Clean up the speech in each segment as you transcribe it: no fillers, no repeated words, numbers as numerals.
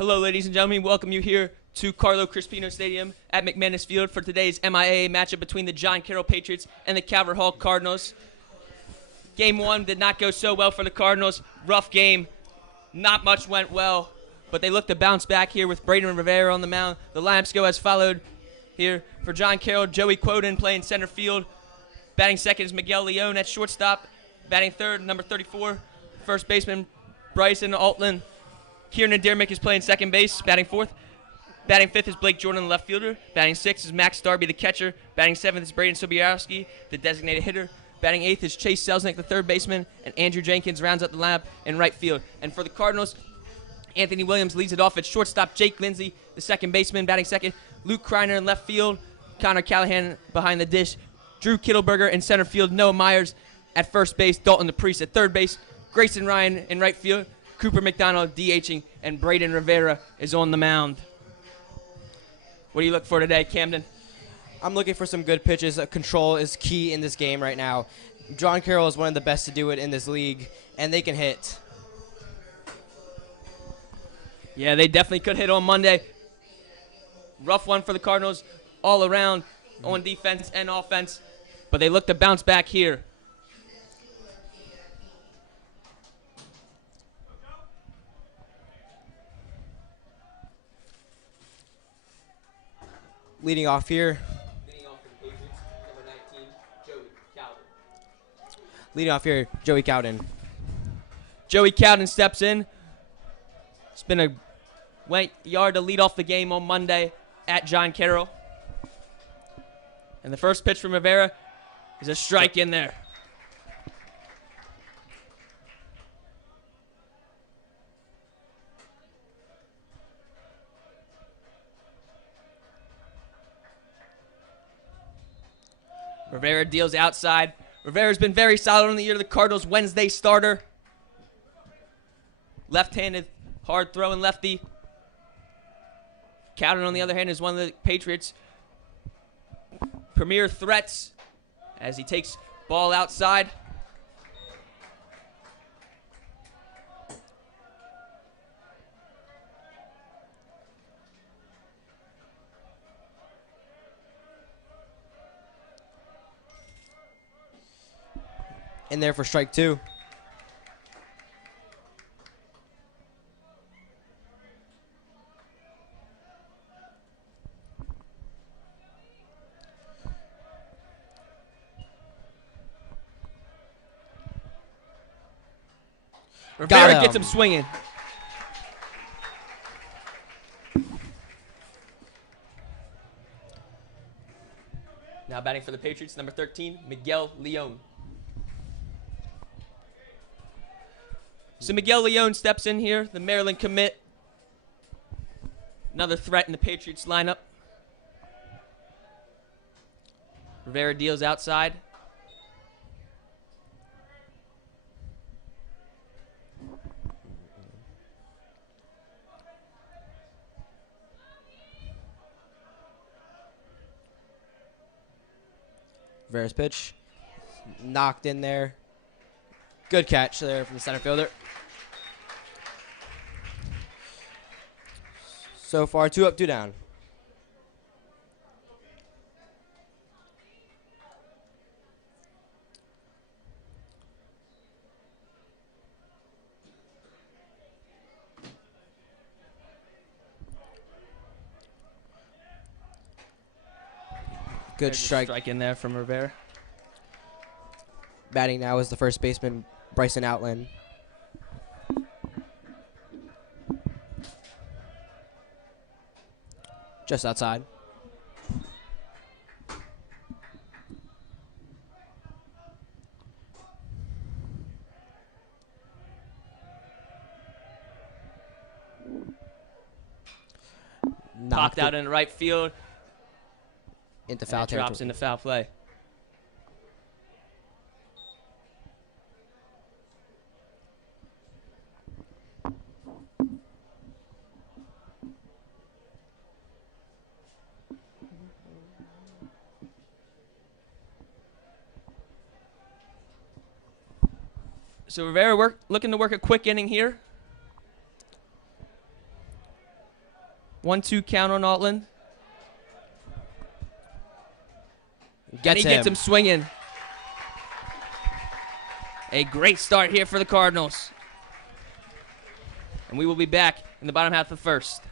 Hello, ladies and gentlemen. Welcome you here to Carlo Crispino Stadium at McManus Field for today's MIAA matchup between the John Carroll Patriots and the Calvert Hall Cardinals. Game one did not go so well for the Cardinals. Rough game. Not much went well, but they look to bounce back here with Braden Rivera on the mound. The lineups go as followed here for John Carroll. Joey Quoden playing center field. Batting second is Miguel Leon at shortstop. Batting third, number 34, first baseman Bryson Altman. Kieran Dearmick is playing second base, batting fourth. Batting fifth is Blake Jordan, the left fielder. Batting sixth is Max Darby, the catcher. Batting seventh is Braden Sobiarski, the designated hitter. Batting eighth is Chase Selznick, the third baseman. And Andrew Jenkins rounds out the lineup in right field. And for the Cardinals, Anthony Williams leads it off at shortstop. Jake Lindsay, the second baseman, batting second. Luke Kreiner in left field. Connor Callahan behind the dish. Drew Kittleberger in center field. Noah Myers at first base. Dalton DePriest at third base. Grayson Ryan in right field. Cooper McDonald DHing, and Braden Rivera is on the mound. What do you look for today, Camden? I'm looking for some good pitches. Control is key in this game right now. John Carroll is one of the best to do it in this league, and they can hit. Yeah, they definitely could hit on Monday. Rough one for the Cardinals all around on defense and offense, but they look to bounce back here. Leading off here. Leading off for the Patriots, number 19, Joey Cowden. Leading off here, Joey Cowden. Joey Cowden steps in. It's been a wet yard to lead off the game on Monday at John Carroll. And the first pitch from Rivera is a strike in there. Rivera deals outside. Rivera's been very solid on the year. The Cardinals' Wednesday starter. Left-handed, hard-throwing lefty. Cowden, on the other hand, is one of the Patriots' premier threats as he takes ball outside. In there for strike two. Rivera gets him swinging. Now batting for the Patriots, number 13, Miguel Leon. So Miguel Leon steps in here, the Maryland commit. Another threat in the Patriots lineup. Rivera deals outside. Rivera's pitch. Knocked in there. Good catch there from the center fielder. So far, 2 up, 2 down. Good strike. Strike in there from Rivera. Batting now is the first baseman, Bryson Outland. Just outside. Popped out in the right field. Into foul territory. territory. Drops into foul play. So Rivera looking to work a quick inning here. 1-2 count on Altland. Gets Gets him swinging. A great start here for the Cardinals. And we will be back in the bottom half of the first.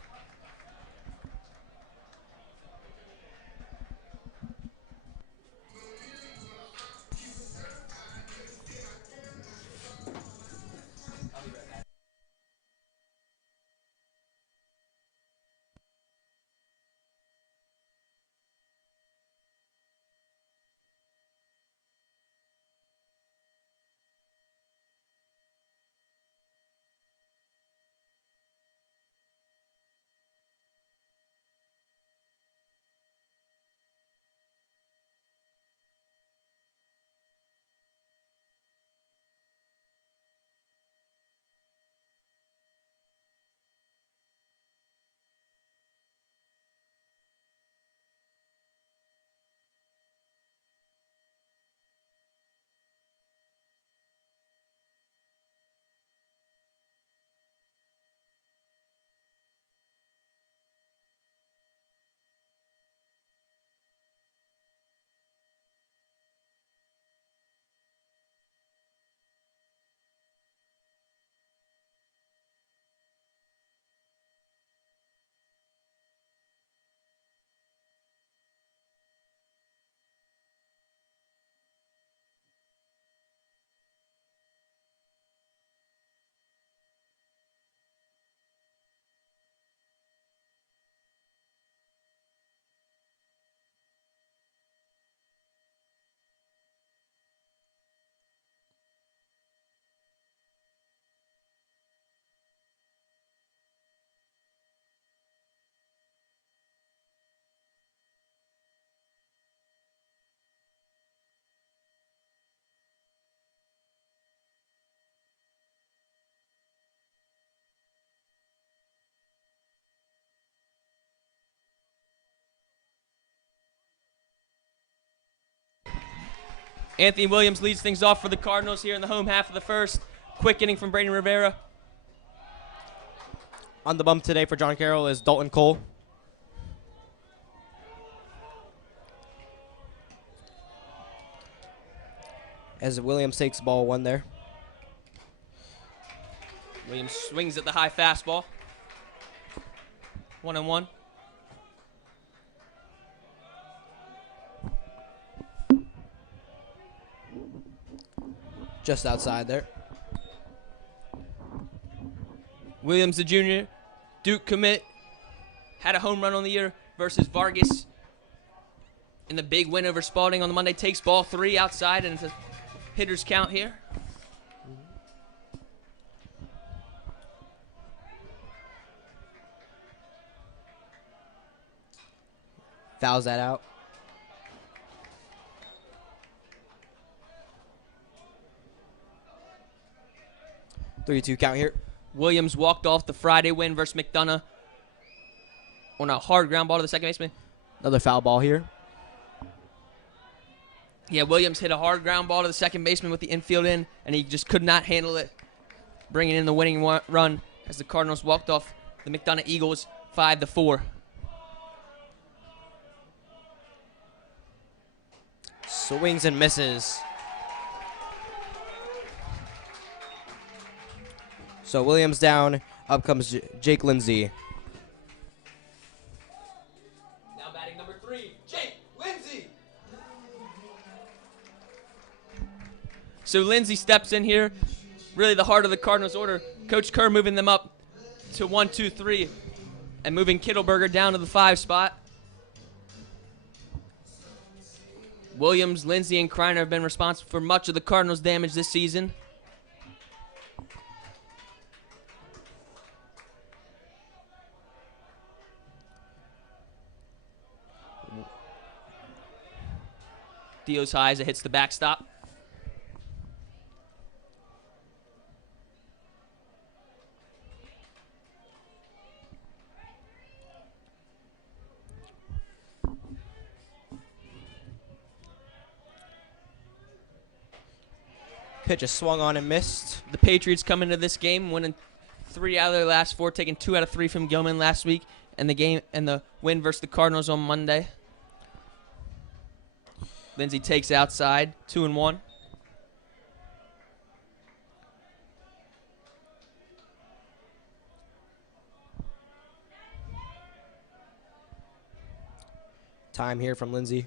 Anthony Williams leads things off for the Cardinals here in the home half of the first. Quick inning from Brayden Rivera. On the bump today for John Carroll is Dalton Cole. As Williams takes ball one there. Williams swings at the high fastball. 1-1. Just outside there. Williams, the junior, Duke commit, had a home run on the year versus Vargas in the big win over Spalding on the Monday. Takes ball 3 outside, and it's a hitter's count here. Fouls that out. Three-two count here. Williams walked off the Friday win versus McDonough on a hard ground ball to the second baseman. Another foul ball here. Yeah, Williams hit a hard ground ball to the second baseman with the infield in, and he just could not handle it, bringing in the winning run as the Cardinals walked off the McDonough Eagles 5-4. Swings and misses. So Williams down. Up comes Jake Lindsay. Now batting number 3, Jake Lindsay. So Lindsay steps in here, really the heart of the Cardinals order. Coach Kerr moving them up to 1, 2, 3, and moving Kittleberger down to the 5 spot. Williams, Lindsay, and Kreiner have been responsible for much of the Cardinals' damage this season. Dio's high as it hits the backstop. Pitch is swung on and missed. The Patriots come into this game winning 3 out of their last 4, taking 2 out of 3 from Gilman last week, and the win versus the Cardinals on Monday. Lindsey takes outside, 2-1. Time here from Lindsey.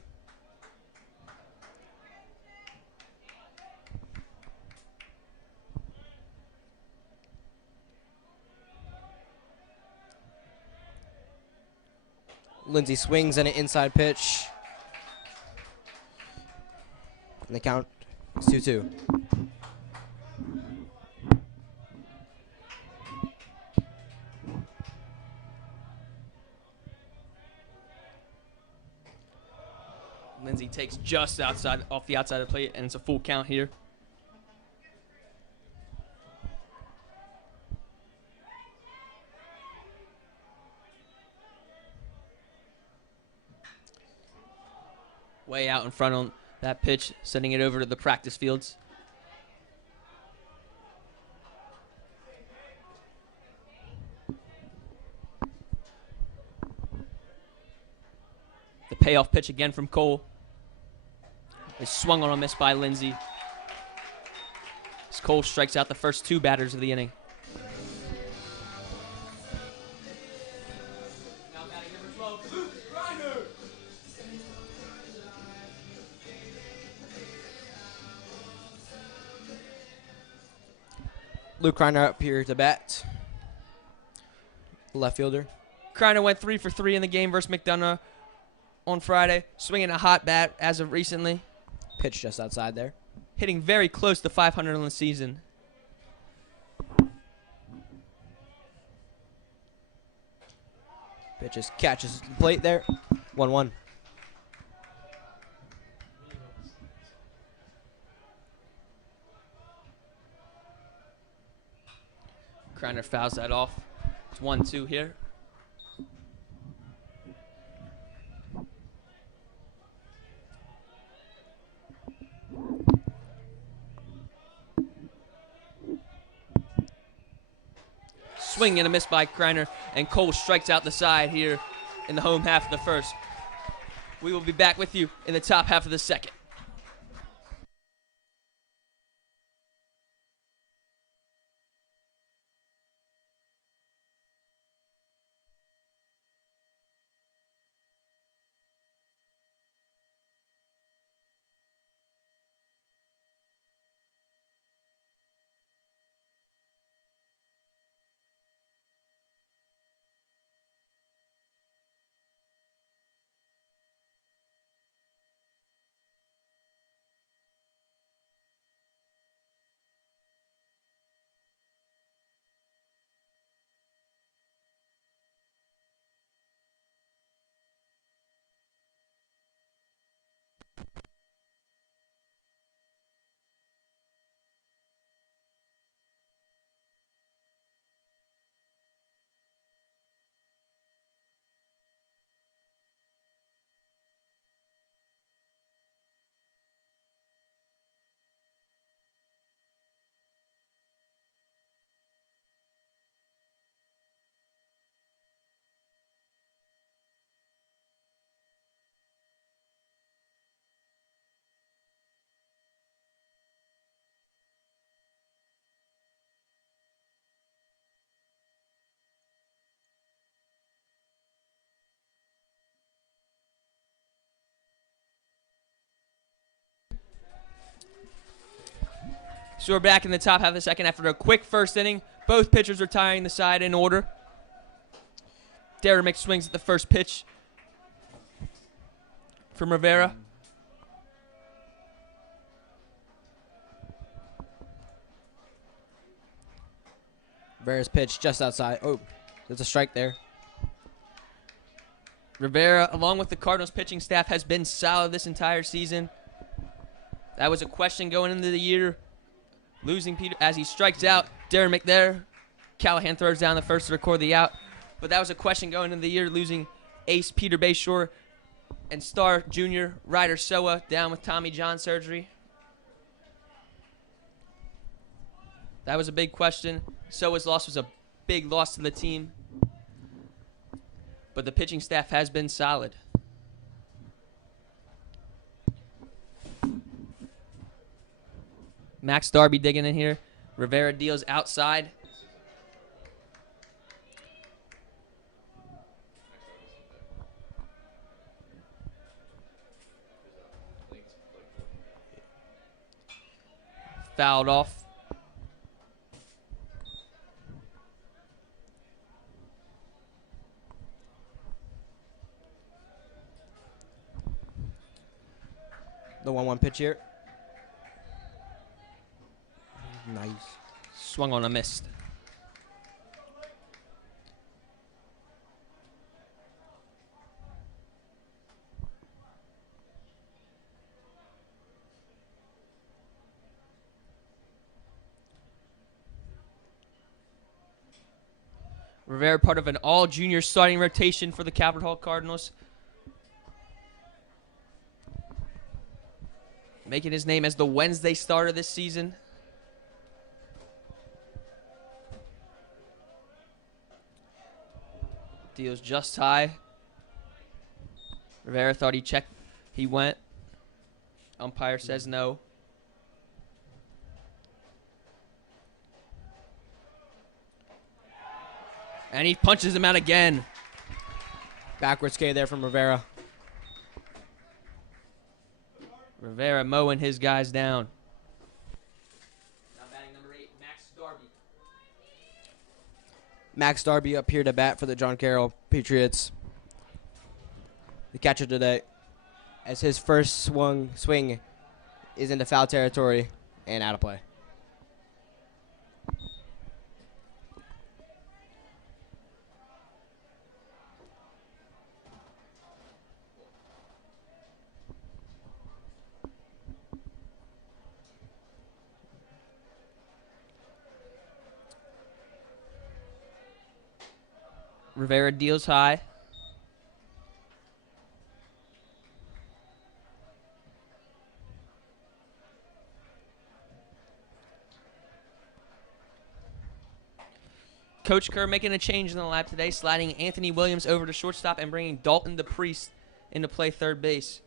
Lindsey swings and an inside pitch. And the count is 2-2. Lindsey takes just off the outside of the plate, and it's a full count here. Way out in front on that pitch, sending it over to the practice fields. The payoff pitch again from Cole is swung on a miss by Lindsey. As Cole strikes out the first 2 batters of the inning. Now batting number 12, Luke Reiner. Luke Reiner up here to bat. Left fielder. Kreiner went 3 for 3 in the game versus McDonough on Friday, swinging a hot bat as of recently. Pitch just outside there. Hitting very close to 500 on the season. Pitches catches the plate there. 1-1. Kreiner fouls that off. It's 1-2 here. Swing and a miss by Kreiner, and Cole strikes out the side here in the home half of the first. We will be back with you in the top half of the second. So we're back in the top half of the second after a quick first inning. Both pitchers retiring the side in order. Derrick swings at the first pitch from Rivera. Rivera's pitch just outside. Oh, there's a strike there. Rivera, along with the Cardinals pitching staff, has been solid this entire season. That was a question going into the year. Losing Peter as he strikes out. Derrick there. Callahan throws down the first to record the out. But that was a question going into the year, losing ace Peter Bayshore and star junior Ryder Soa down with Tommy John surgery. That was a big question. Soa's loss was a big loss to the team. but the pitching staff has been solid. Max Darby digging in here. Rivera deals outside. Fouled off. The 1-1 pitch here. Nice. Swung on a missed. Rivera, part of an all-junior starting rotation for the Calvert Hall Cardinals. Making his name as the Wednesday starter this season. Deals just high. Rivera thought he checked. He went. Umpire says no. And he punches him out again. Backwards K there from Rivera. Rivera mowing his guys down. Now batting number 8, Max Darby. Max Darby up here to bat for the John Carroll Patriots. The catcher today, as his first swing is into foul territory and out of play. Rivera deals high. Coach Kerr making a change in the lab today, sliding Anthony Williams over to shortstop and bringing Dalton DePriest into play third base.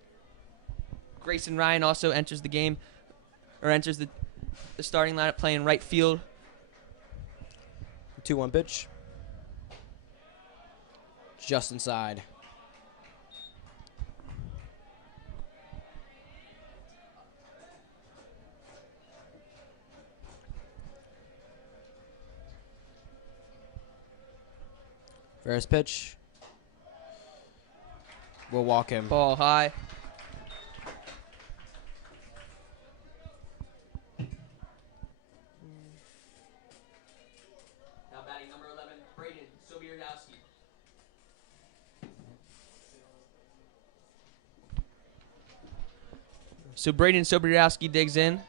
Grayson Ryan also enters the game, or enters the starting lineup playing right field. 2-1 pitch. Just inside. First pitch. We'll walk him. Ball high. Now batting number 11, Braden Sobierdowski. So Braden Sobierdowski digs in.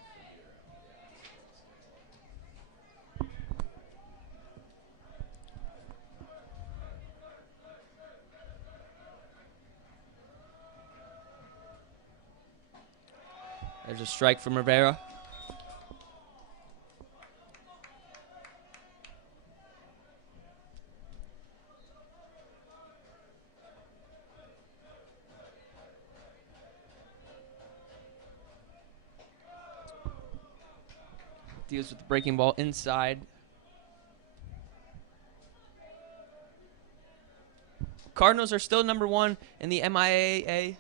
There's a strike from Rivera. Deals with the breaking ball inside. Cardinals are still number 1 in the MIAA.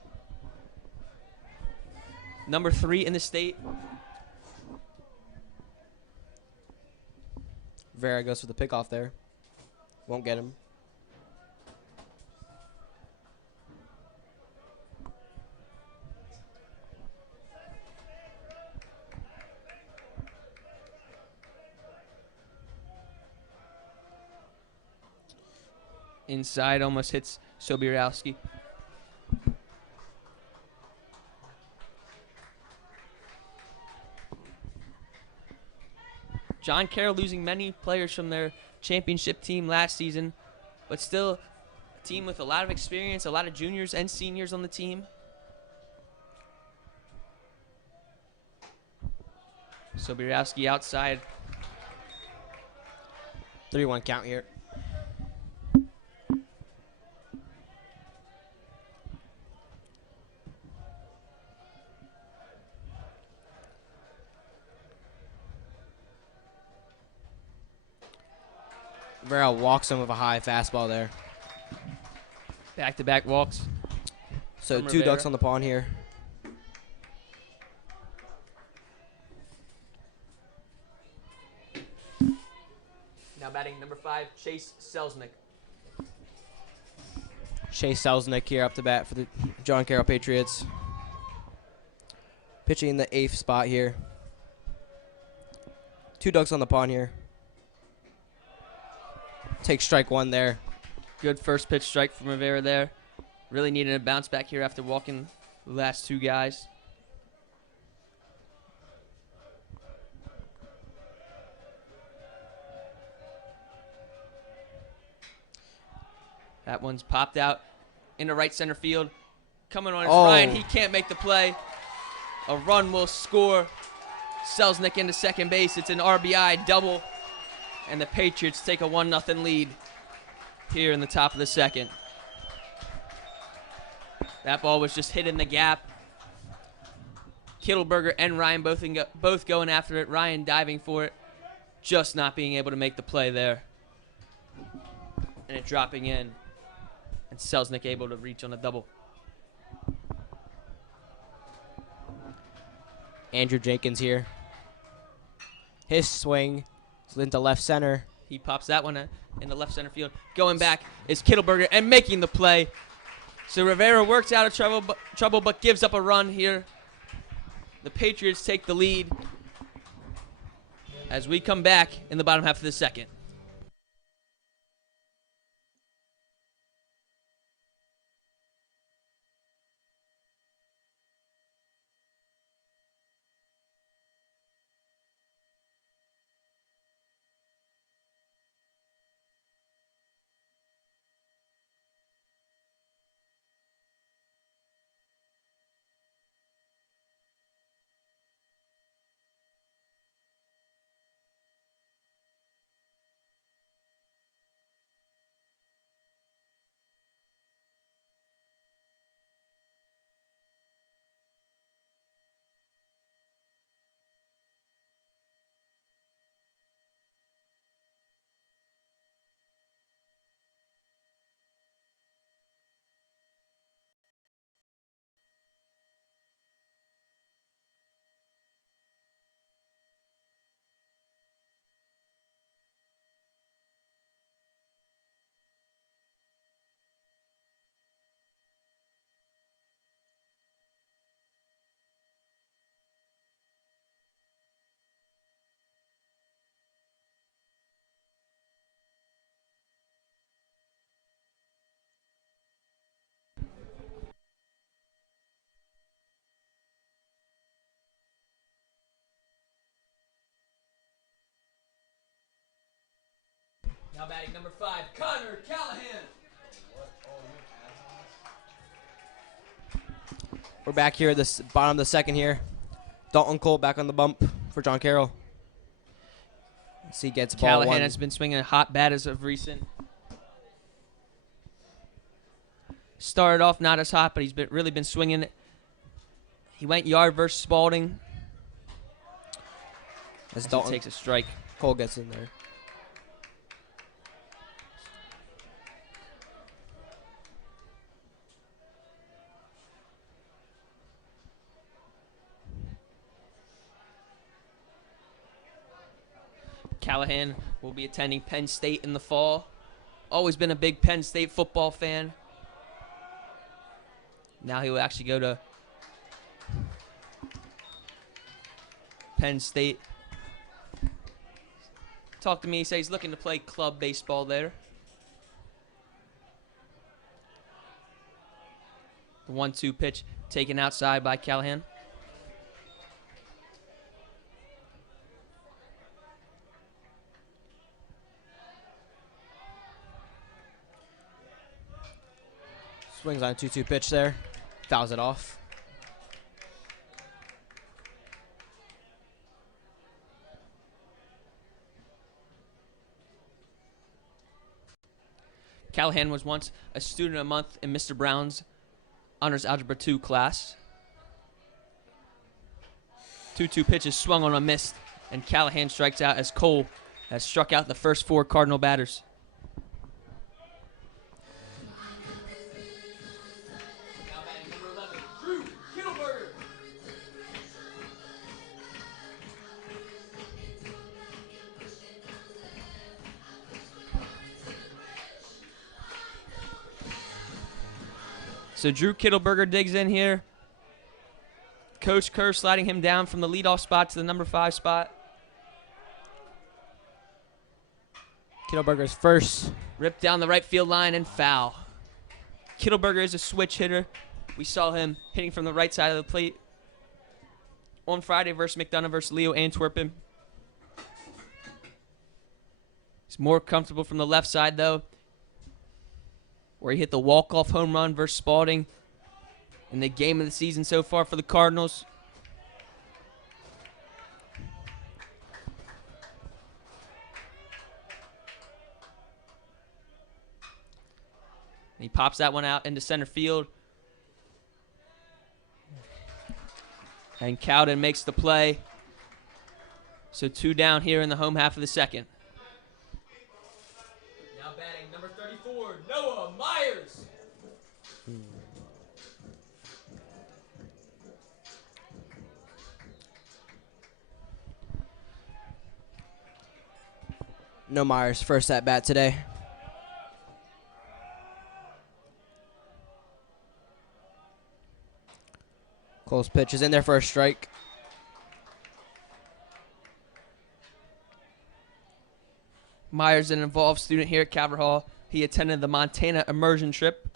Number 3 in the state. Vera goes for the pickoff there. Won't get him. Inside, almost hits Sobierdowski. John Carroll losing many players from their championship team last season, but still a team with a lot of experience, a lot of juniors and seniors on the team. Sobierdowski outside. 3-1 count here. Rivera walks him with a high fastball there. Back-to-back walks. So from 2 Rivera. ducks on the pond here. Now batting number 5, Chase Selznick. Chase Selznick here up to bat for the John Carroll Patriots. Pitching in the 8th spot here. 2 ducks on the pond here. Take strike 1 there. Good first pitch strike from Rivera there. Really needed a bounce back here after walking the last 2 guys. That one's popped out into right center field. Coming on is Ryan. He can't make the play. A run will score. Selznick into second base. It's an RBI double. And the Patriots take a 1-0 lead here in the top of the second. That ball was just hit in the gap. Kittleberger and Ryan both going after it. Ryan diving for it. Just not being able to make the play there. And it dropping in. And Selznick able to reach on a double. Andrew Jenkins here. His swing is into left center. He pops that one in the left center field. Going back is Kittleberger and making the play. So Rivera works out of trouble but gives up a run here. The Patriots take the lead as we come back in the bottom half of the second. Now batting number 5, Connor Callahan. We're back here at the bottom of the second here. Dalton Cole back on the bump for John Carroll. As he gets ball Callahan 1. has been swinging a hot bat as of recent. Started off not as hot, but he's really been swinging it. He went yard versus Spalding. As He Dalton takes a strike. Cole gets in there. Callahan will be attending Penn State in the fall. Always been a big Penn State football fan. Now he will actually go to Penn State. Talked to me, he said he's looking to play club baseball there. The 1-2 pitch taken outside by Callahan. Swings on a 2-2 pitch there. Fouls it off. Callahan was once a student of the month in Mr. Brown's Honors Algebra 2 class. 2-2 pitches swung on a miss, and Callahan strikes out as Cole has struck out the first 4 Cardinal batters. So Drew Kittleberger digs in here. Coach Kerr sliding him down from the leadoff spot to the number 5 spot. Kittleberger's first. Ripped down the right field line and foul. Kittleberger is a switch hitter. We saw him hitting from the right side of the plate on Friday versus McDonough versus Leo Antwerpen. He's more comfortable from the left side, though, where he hit the walk-off home run versus Spalding in the game of the season so far for the Cardinals. And he pops that one out into center field. And Cowden makes the play. So 2 down here in the home half of the second. Now batting number 34, Noah Myers. No Myers, first at bat today. Cole's pitch is in there for a strike. Myers, an involved student here at Calvert Hall. He attended the Montana immersion trip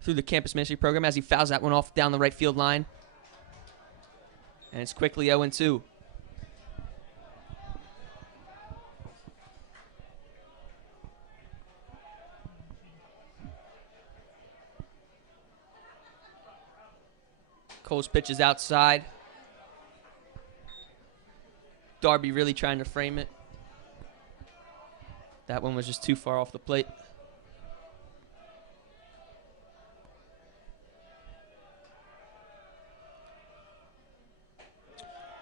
through the campus ministry program as he fouls that one off down the right field line. And it's quickly 0-2. Cole's pitch is outside. Darby really trying to frame it. That one was just too far off the plate.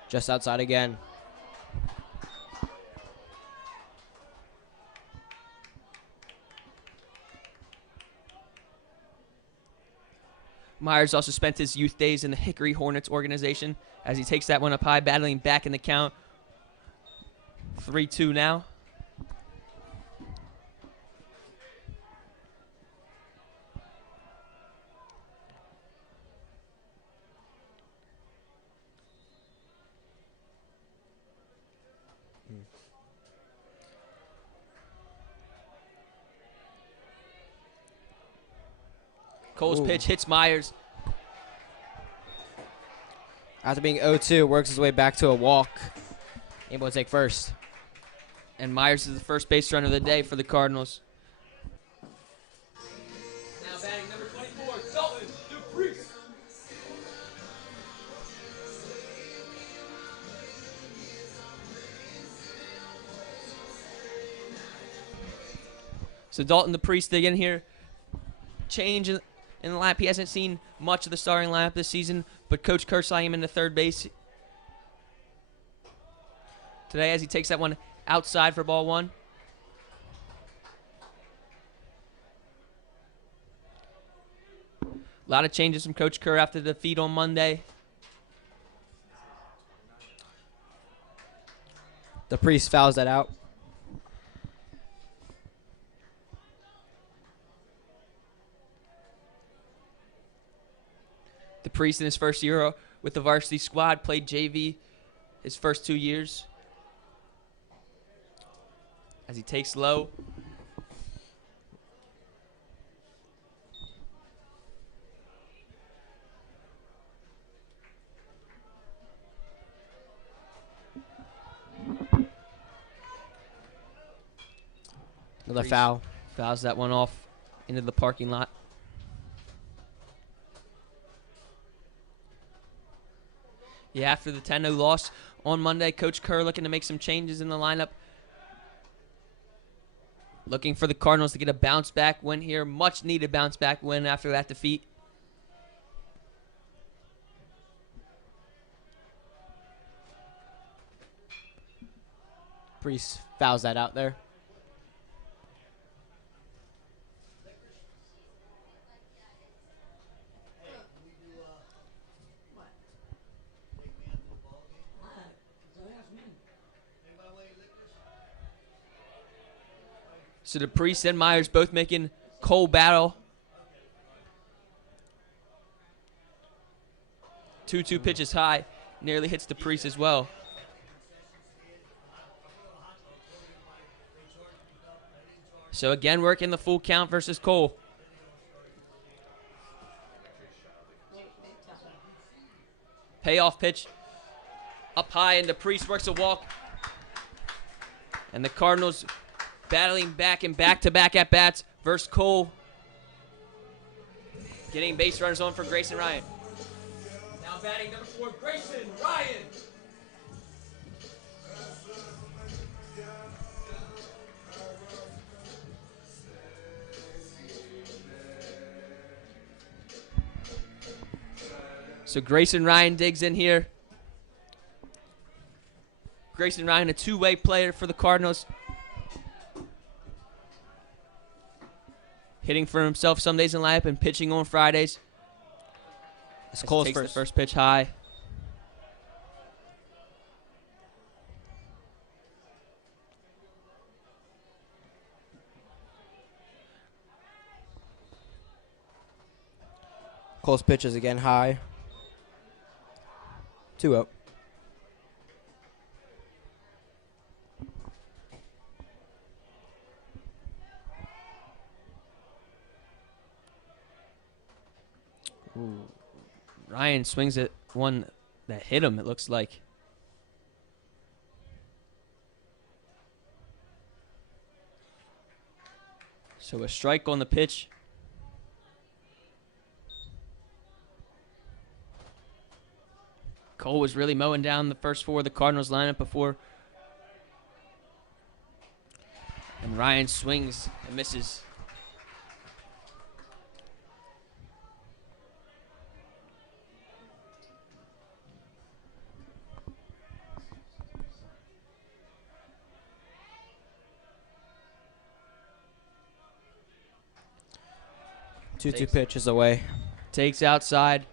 Just outside again. Myers also spent his youth days in the Hickory Hornets organization as he takes that one up high, battling back in the count. 3-2 now. Cole's pitch hits Myers. After being 0-2, works his way back to a walk. Able to take first. And Myers is the first base runner of the day for the Cardinals. Now batting number 24, Dalton DePriest. So Dalton DePriest again here. Change in the lineup. He hasn't seen much of the starting lineup this season, but Coach Kerr sliding him into third base today as he takes that one outside for ball 1. A lot of changes from Coach Kerr after the defeat on Monday. DePriest fouls that out. DePriest in his first year with the varsity squad played JV his first 2 years. As he takes low. Another foul. Fouls that one off into the parking lot. Yeah, after the 10-0 loss on Monday, Coach Kerr looking to make some changes in the lineup. Looking for the Cardinals to get a bounce-back win here. Much-needed bounce-back win after that defeat. Priest fouls that out there. So DePriest and Myers both making Cole battle. 2-2 pitches high. Nearly hits the Priest as well. So again, working the full count versus Cole. Payoff pitch. Up high, and the Priest works a walk. And the Cardinals battling back and back-to-back at-bats versus Cole. Getting base runners on for Grayson Ryan. Now batting number 4, Grayson Ryan. So Grayson Ryan digs in here. Grayson Ryan, a two-way player for the Cardinals. Hitting for himself some days in lineup and pitching on Fridays. It's Cole takes the first pitch high. Cole's pitch is again high. 2-0. Ooh. Ryan swings at one that hit him, it looks like. So a strike on the pitch. Cole was really mowing down the first 4 of the Cardinals lineup before. And Ryan swings and misses. Two pitches away. Takes outside.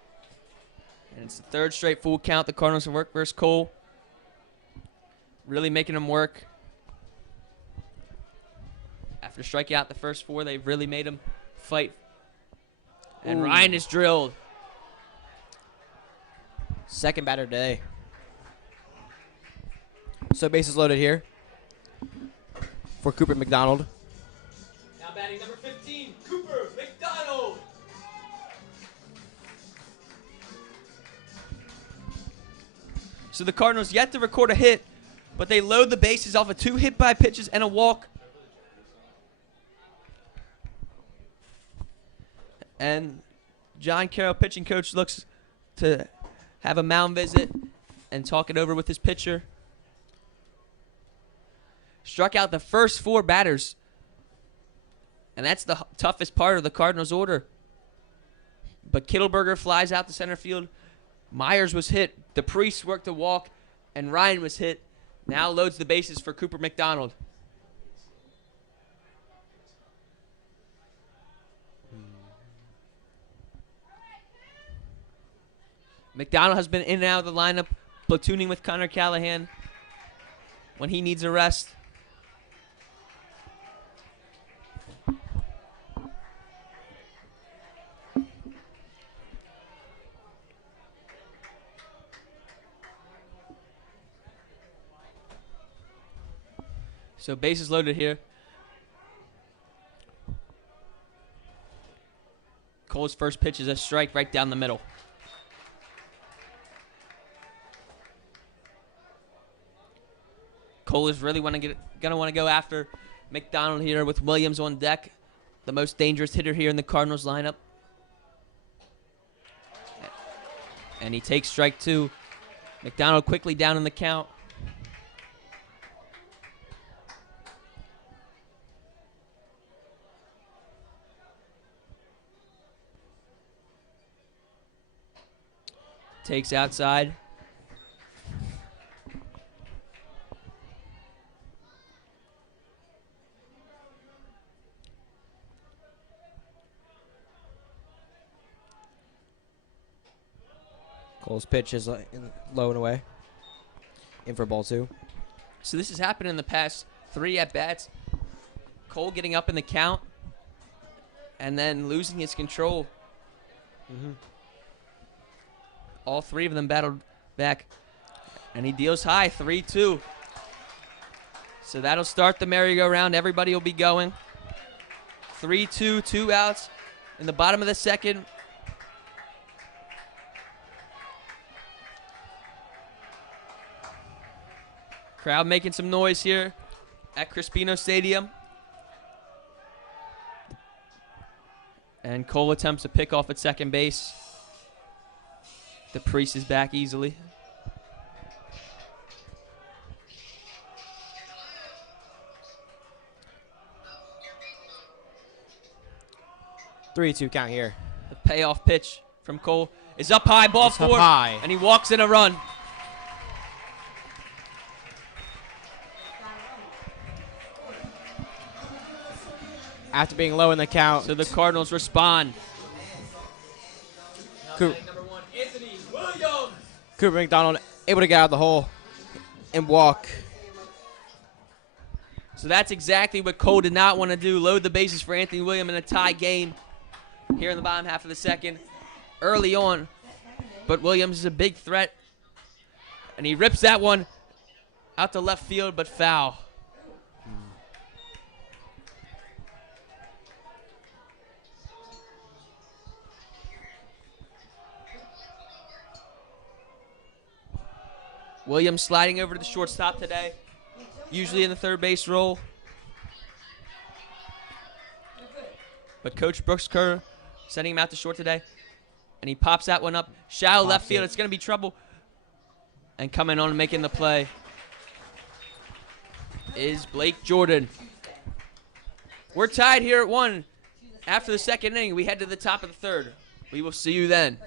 And it's the third straight full count the Cardinals have worked versus Cole. Really making them work. After striking out the first 4, they've really made him fight. And Ryan is drilled. Second batter today. So bases loaded here for Cooper McDonald. Now batting number 15, Cooper McDonald. So the Cardinals yet to record a hit, but they load the bases off of 2 hit by pitches and a walk. And John Carroll, pitching coach, looks to have a mound visit and talk it over with his pitcher. Struck out the first 4 batters. And that's the toughest part of the Cardinals' order. But Kittleberger flies out to center field. Myers was hit. The Priest worked a walk. And Ryan was hit. Now loads the bases for Cooper McDonald. McDonald has been in and out of the lineup, platooning with Connor Callahan when he needs a rest. So bases loaded here. Cole's first pitch is a strike right down the middle. Cole is really gonna want to go after McDonald here with Williams on deck, the most dangerous hitter here in the Cardinals lineup. And he takes strike 2. McDonald quickly down in the count. Takes outside. Cole's pitch is low and away. In for ball 2. So this has happened in the past 3 at-bats. Cole getting up in the count and then losing his control. All three of them battled back. And he deals high, 3-2. So that'll start the merry-go-round. Everybody will be going. 3-2, 2 outs in the bottom of the second. Crowd making some noise here at Crispino Stadium. And Cole attempts a pickoff at second base. The Priest is back easily. Three-two count here. The payoff pitch from Cole is up high, ball It's up four, high. and he walks in a run. After being low in the count, So the Cardinals respond. Cooper McDonald able to get out of the hole and walk. So that's exactly what Cole did not want to do. Load the bases for Anthony Williams in a tie game here in the bottom half of the second. Early on, but Williams is a big threat. And he rips that one out to left field, but foul. Williams sliding over to the shortstop today, usually in the third base role. But Coach Brooks Kerr sending him out to short today. And he pops that one up. Shallow left field. It's going to be trouble. And coming on and making the play is Blake Jordan. We're tied here at 1. After the second inning, we head to the top of the third. We will see you then.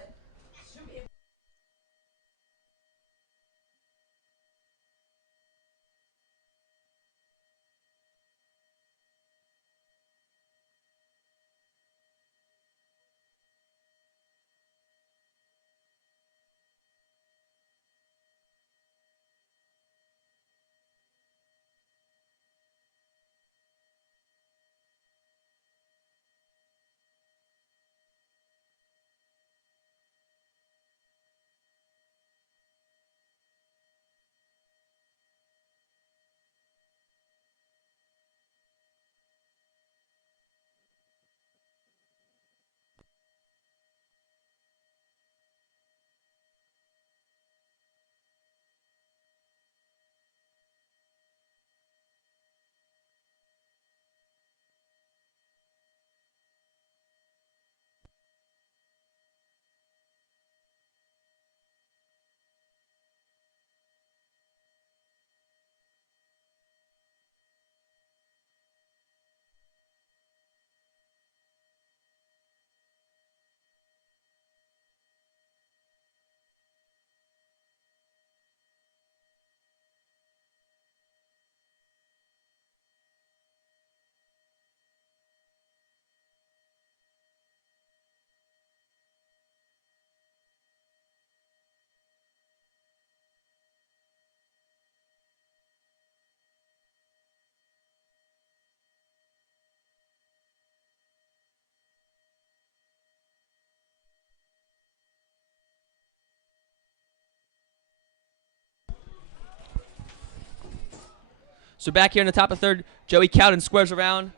So back here in the top of third, Joey Cowden squares around,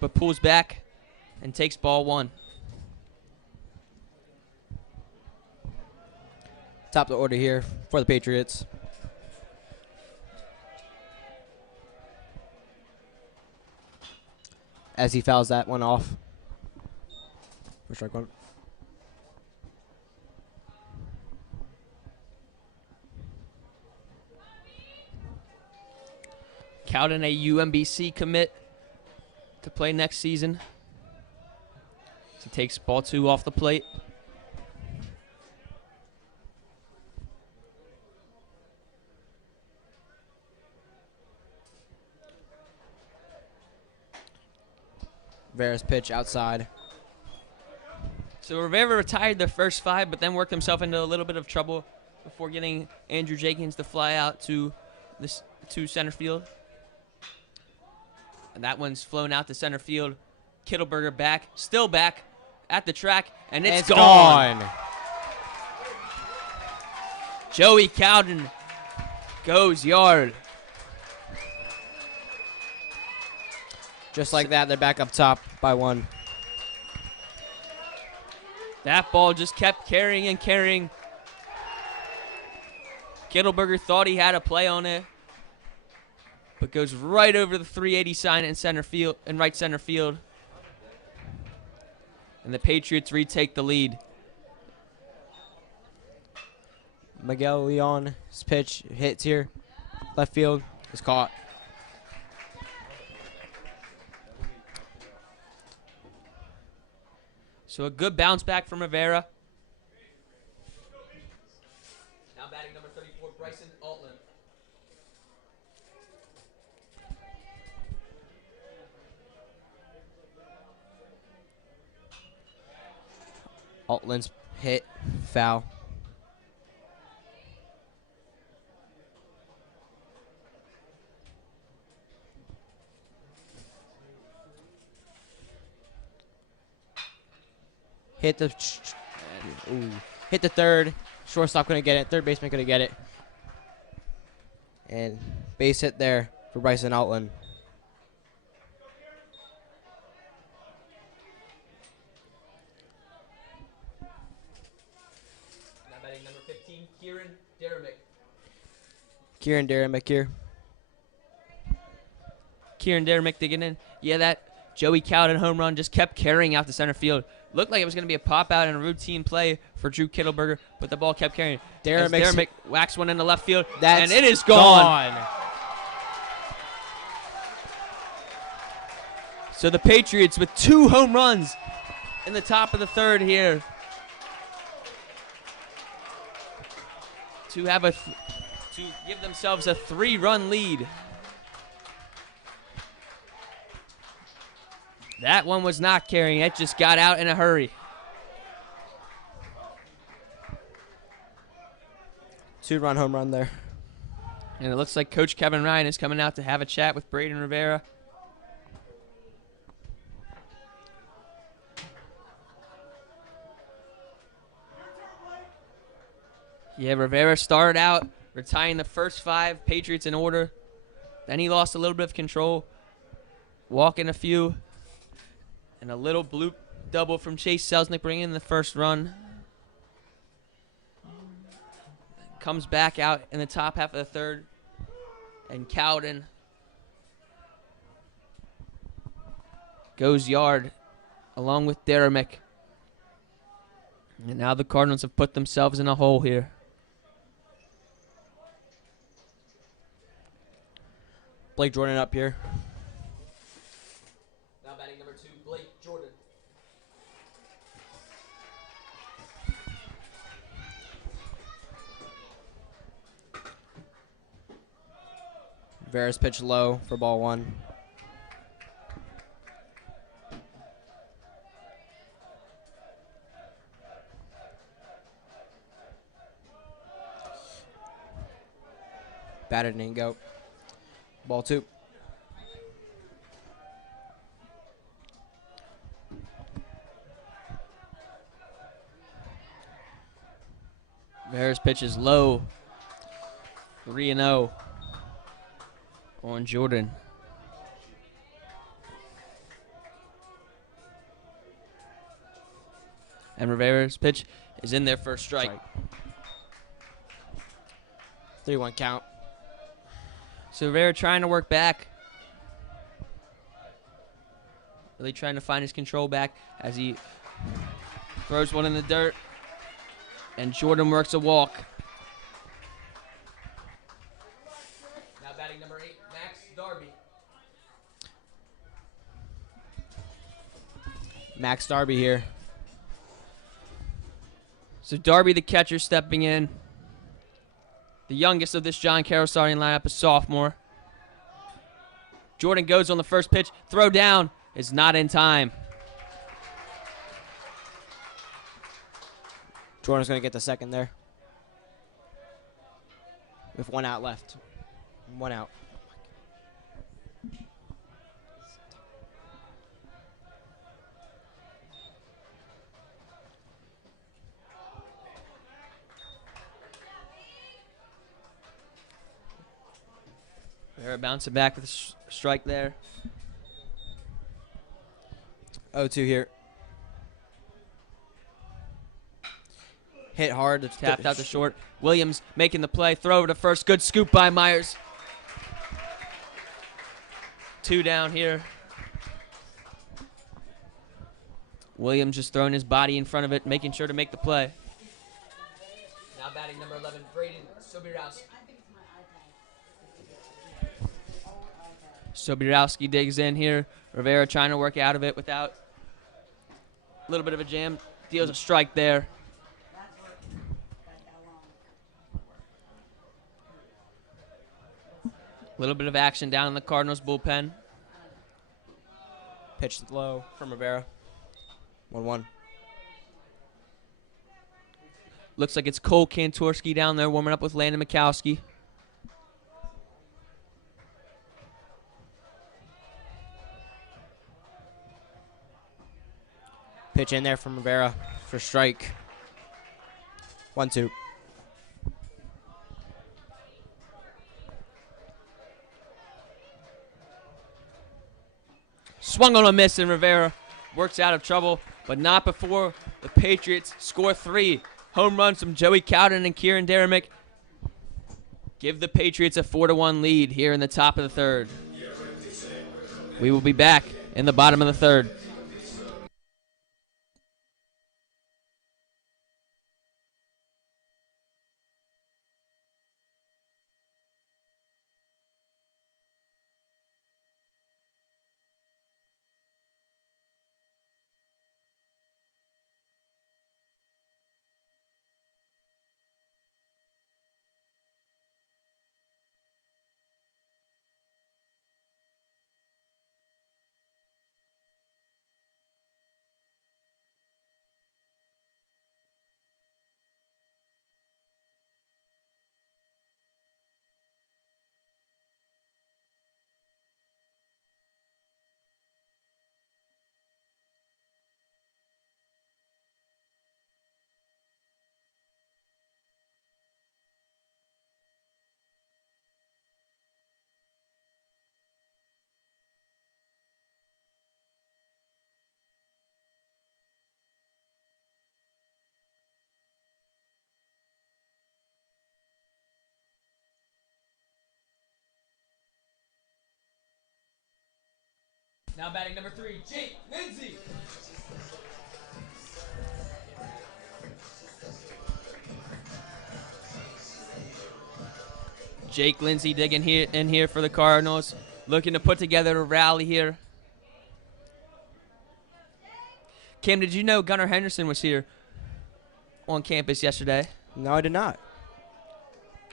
but pulls back and takes ball 1. Top of the order here for the Patriots. As he fouls that one off. For strike one. Cowden, a UMBC commit to play next season. He takes ball 2 off the plate. Rivera's pitch outside. So Rivera retired their first 5, but then worked himself into a little bit of trouble before getting Andrew Jenkins to fly out to center field. And that one's flown out to center field. Kittleberger back, still back at the track, and it's gone. Joey Cowden goes yard. Just like that, they're back up top by 1. That ball just kept carrying and carrying. Kittleberger thought he had a play on it, but goes right over the 380 sign in center field, in right center field. And the Patriots retake the lead. Miguel Leon's pitch hits here. Left field is caught. So a good bounce back from Rivera. Now batting number 34, Bryson Altman. Altland's hit, foul. Hit the hit the third. Shortstop couldn't get it. Third baseman couldn't get it. And base hit there for Bryson Altland. Now batting number 15, Kieran Deremick. Kieran Deremick here. Kieran Deremick digging in. Yeah, that Joey Cowden home run just kept carrying out to center field. Looked like it was going to be a pop out and a routine play for Drew Kittleberger, but the ball kept carrying. Deremick whacks one into left field, and it is gone. So the Patriots with 2 home runs in the top of the third here to have to give themselves a 3-run lead. That one was not carrying. It just got out in a hurry. 2-run home run there. And it looks like Coach Kevin Ryan is coming out to have a chat with Braden Rivera. Yeah, Rivera started out retiring the first 5 Patriots in order. Then he lost a little bit of control, walking a few. And a little bloop double from Chase Selznick bringing in the first run. Comes back out in the top half of the third. And Cowden goes yard along with Deremick. And now the Cardinals have put themselves in a hole here. Blake Jordan up here. Now batting number 2, Blake Jordan. Rivera's pitch low for ball 1. Batted and go. Ball 2. Rivera's pitch is low. 3-0 on Jordan. And Rivera's pitch is in there for a strike. 3-1 count. So Rivera trying to work back. Really trying to find his control back as he throws one in the dirt. And Jordan works a walk. Now batting number 8, Max Darby. Max Darby here. So Darby, the catcher, stepping in. The youngest of this John Carroll starting lineup, a sophomore. Jordan goes on the first pitch. Throw down is not in time. Jordan's going to get the second there. With 1 out left. 1 out. Rivera bouncing back with a strike there. 0-2 here. Hit hard. Tapped out to short. Williams making the play. Throw over to first. Good scoop by Myers. 2 down here. Williams just throwing his body in front of it, making sure to make the play. Now batting number 11, Braden Sobierowski. Sobierowski digs in here. Rivera trying to work out of it without a little bit of a jam. Deals a strike there. A little bit of action down in the Cardinals bullpen. Pitched low from Rivera. 1-1. Looks like it's Cole Kantorski down there warming up with Landon Mikowski. Pitch in there from Rivera for strike. 1-2. Swung on a miss, and Rivera works out of trouble, but not before the Patriots score 3. Home runs from Joey Cowden and Kieran Deremick give the Patriots a 4-1 lead here in the top of the third. We will be back in the bottom of the third. Now batting number 3, Jake Lindsay. Jake Lindsay digging in here for the Cardinals, looking to put together a rally here. Cam, did you know Gunnar Henderson was here on campus yesterday? No, I did not.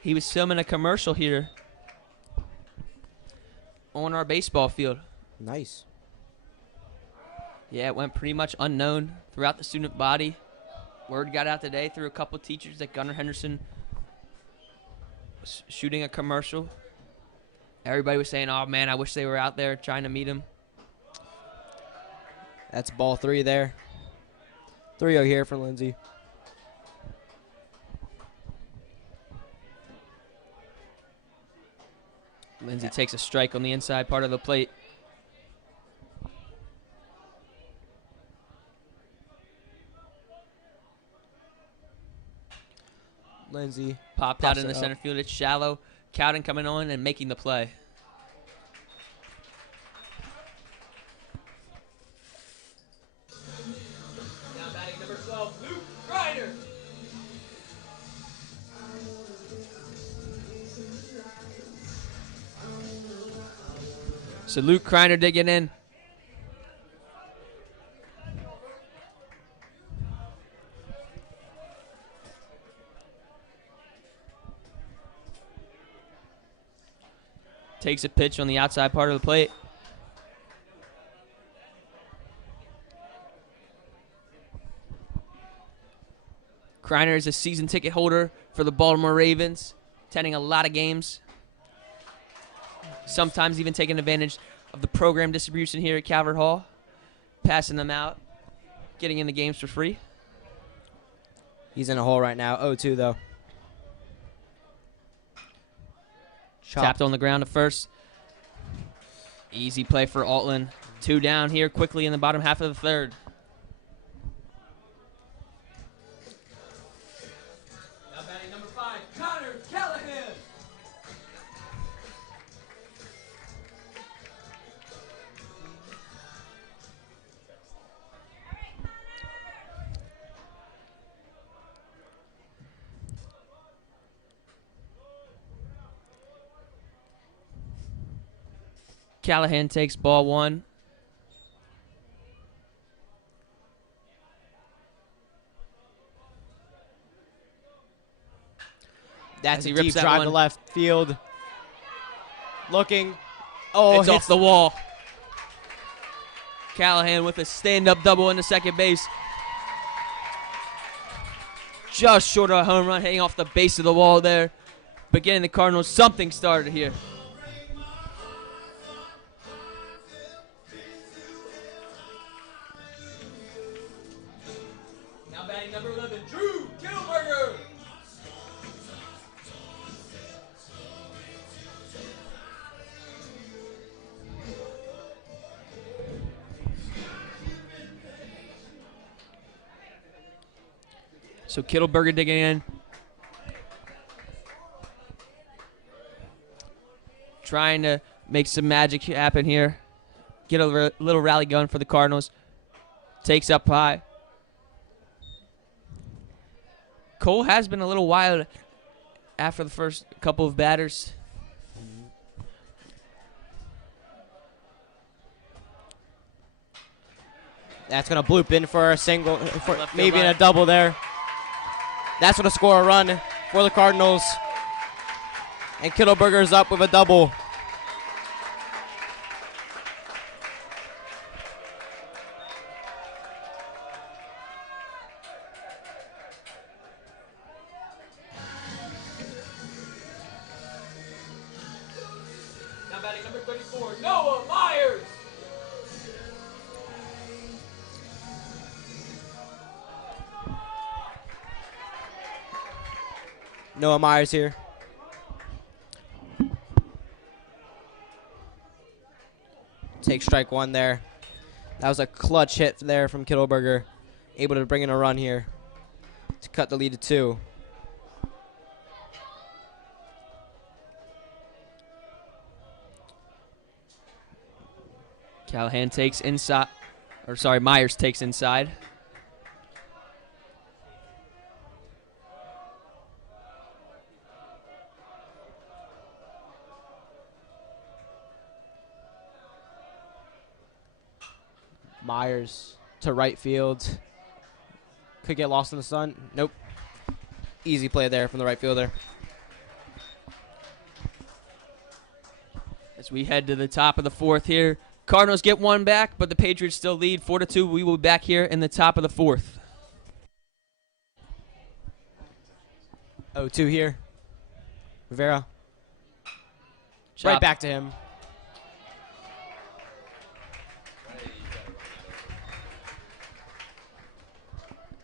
He was filming a commercial here on our baseball field. Nice. Yeah, it went pretty much unknown throughout the student body. Word got out today through a couple teachers that Gunnar Henderson was shooting a commercial. Everybody was saying, oh, man, I wish they were out there trying to meet him. That's ball 3 there. 3-0 here for Lindsay. Lindsay takes a strike on the inside part of the plate. Lindsay popped out in the center field. It's shallow. Cowden coming on and making the play. Now batting number 12, Luke Ryder. So Luke Kreiner digging in. Takes a pitch on the outside part of the plate. Kreiner is a season ticket holder for the Baltimore Ravens, attending a lot of games. Sometimes even taking advantage of the program distribution here at Calvert Hall, passing them out, getting in the games for free. He's in a hole right now. 0-2 though. Tapped on the ground at first. Easy play for Altland. 2 down here quickly in the bottom half of the third. Now batting number 5, Connor Callahan. Callahan takes ball 1. That's As a he rips deep that drive one. to left field. Looking. Oh, It's off the wall. Callahan with a stand-up double into second base. Just short of a home run, hitting off the base of the wall there. But getting the Cardinals something started here. Now batting number 11, Drew Kittleberger. So Kittleberger digging in. Trying to make some magic happen here. Get a little rally going for the Cardinals. Takes up high. Cole has been a little wild after the first couple of batters. That's going to bloop in for a single, for Left maybe field in a line. double there. That's going to score a run for the Cardinals. And Kittleberger's up with a double. Now batting number 34, Noah Myers. Noah Myers here. Take strike 1 there. That was a clutch hit there from Kittleberger. Able to bring in a run here to cut the lead to 2. Callahan takes inside, Myers takes inside. Myers to right field. Could get lost in the sun. Nope. Easy play there from the right fielder. As we head to the top of the 4th here. Cardinals get 1 back, but the Patriots still lead 4-2. We will be back here in the top of the 4th. 0-2 here. Rivera. Chop. Right back to him.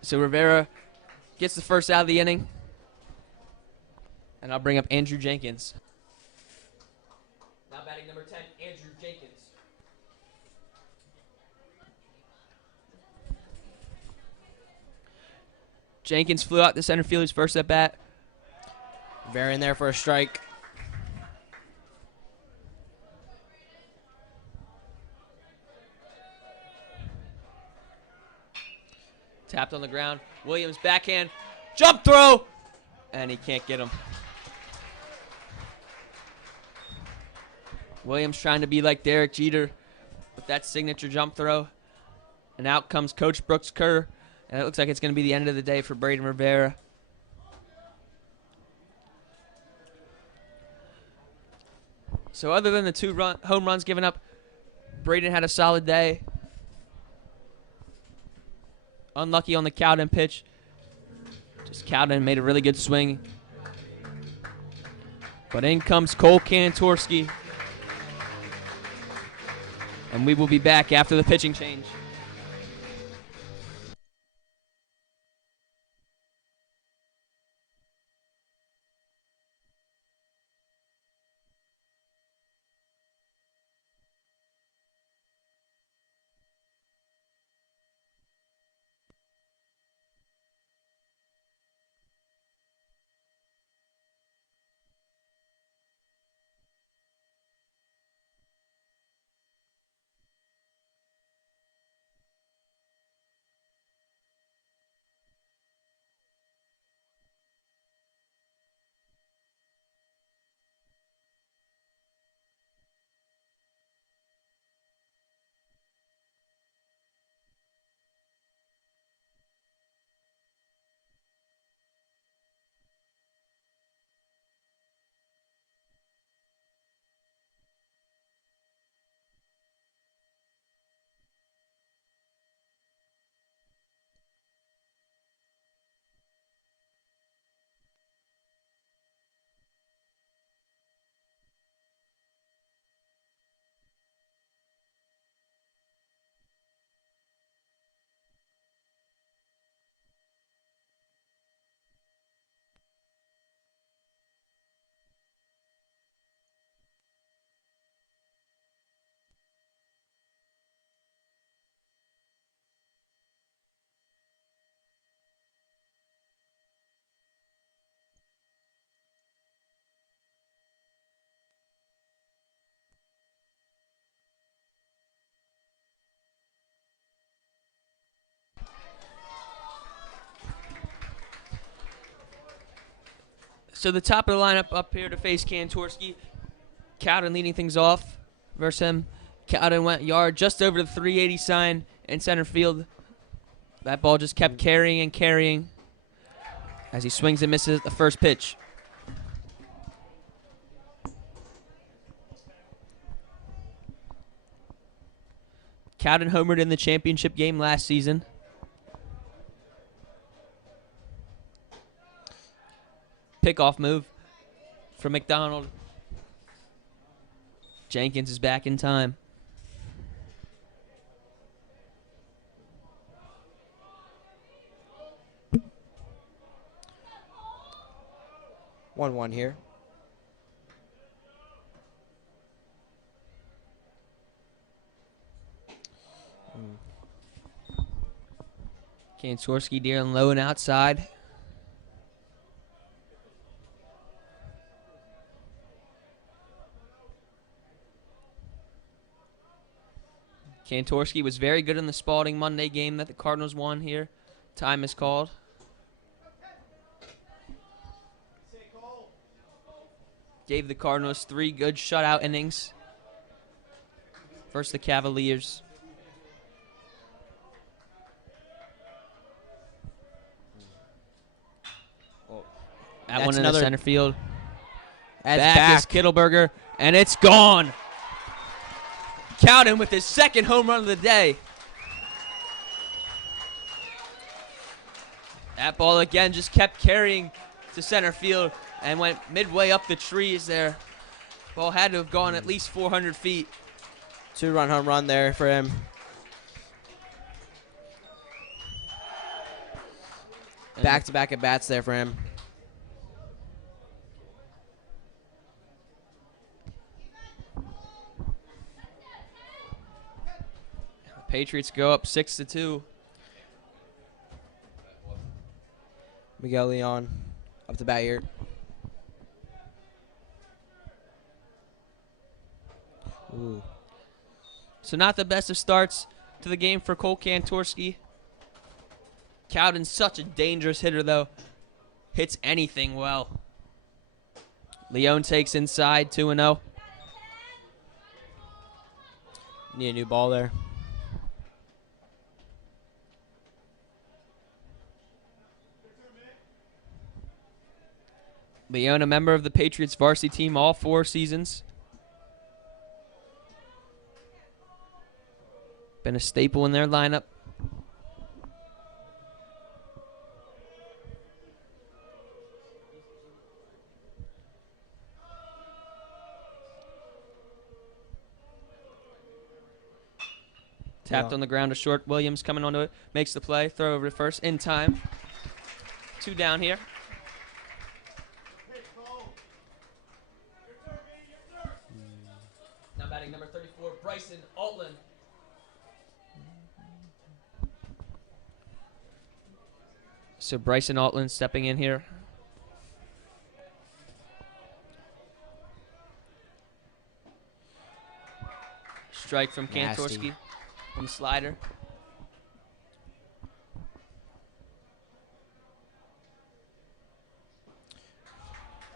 So Rivera gets the first out of the inning. And I'll bring up Andrew Jenkins. Now batting number 10, Andrew Jenkins. Jenkins flew out to center field his first at bat. Rivera in there for a strike. Tapped on the ground. Williams backhand. Jump throw. And he can't get him. Williams trying to be like Derek Jeter with that signature jump throw. And out comes Coach Brooks Kerr. And it looks like it's going to be the end of the day for Braden Rivera. So other than the 2 home runs given up, Braden had a solid day. Unlucky on the Cowden pitch. Just Cowden made a really good swing. But in comes Cole Kantorski. And we will be back after the pitching change. So the top of the lineup up here to face Kantorski. Cowden leading things off versus him. Cowden went yard just over the 380 sign in center field. That ball just kept carrying and carrying as he swings and misses the first pitch. Cowden homered in the championship game last season. Pickoff move from McDonald. Jenkins is back in time. One here. Kantorski dealing low and outside. Kantorski was very good in the Spalding Monday game that the Cardinals won here. Time is called. Gave the Cardinals 3 good shutout innings versus the Cavaliers. That one in the center field. Back is Kittleberger, and it's gone. Cowden with his second home run of the day. That ball again just kept carrying to center field and went midway up the trees there. Ball had to have gone at least 400 feet. 2-run home run there for him. Back-to-back at bats there for him. Patriots go up 6-2. Miguel Leon up the bat here. Ooh. So not the best of starts to the game for Cole Kantorski. Cowden's such a dangerous hitter, though. Hits anything well. Leon takes inside 2-0. Need a new ball there. Leon, a member of the Patriots varsity team all 4 seasons. Been a staple in their lineup. Tapped on the ground to short. Williams coming onto it. Makes the play. Throw over to first in time. 2 down here. Now batting number 34, Bryson Altland. So Bryson Altland stepping in here. Strike from Kantorski on the slider.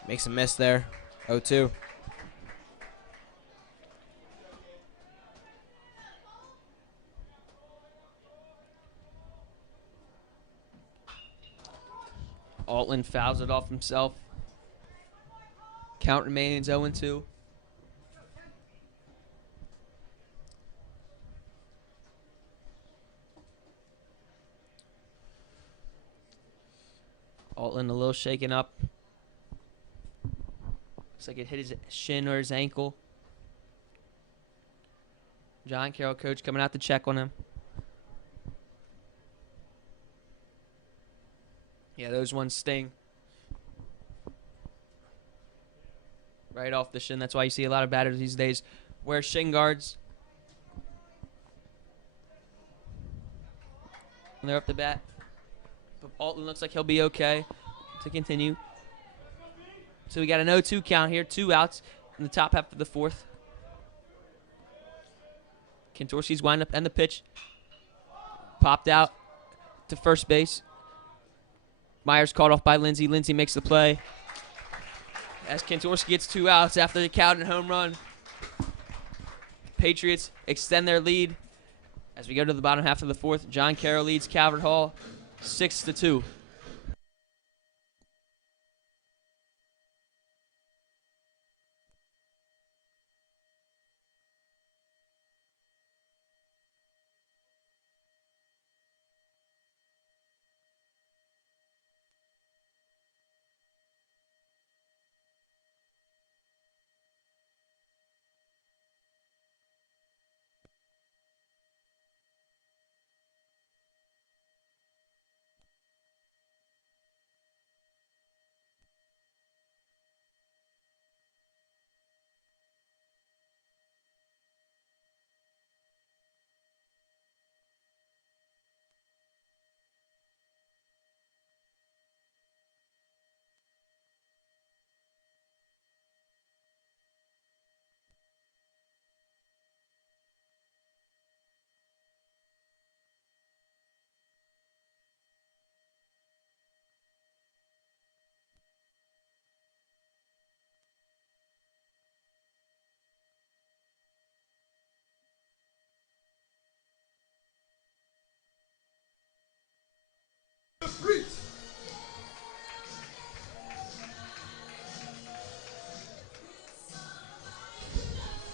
Makes a miss there. 0-2. Altland fouls it off himself. Count remains 0-2. Altland a little shaken up. Looks like it hit his shin or his ankle. John Carroll coach coming out to check on him. Yeah, those ones sting. Right off the shin. That's why you see a lot of batters these days wear shin guards when they're up the bat. But Altland looks like he'll be okay to continue. So we got an 0-2 count here. 2 outs in the top half of the 4th. Kantorski's wind up and the pitch. Popped out to first base. Myers caught off by Lindsay. Lindsay makes the play. as Kantorski gets 2 outs after the Cowden home run. Patriots extend their lead as we go to the bottom half of the fourth. John Carroll leads Calvert Hall 6-2.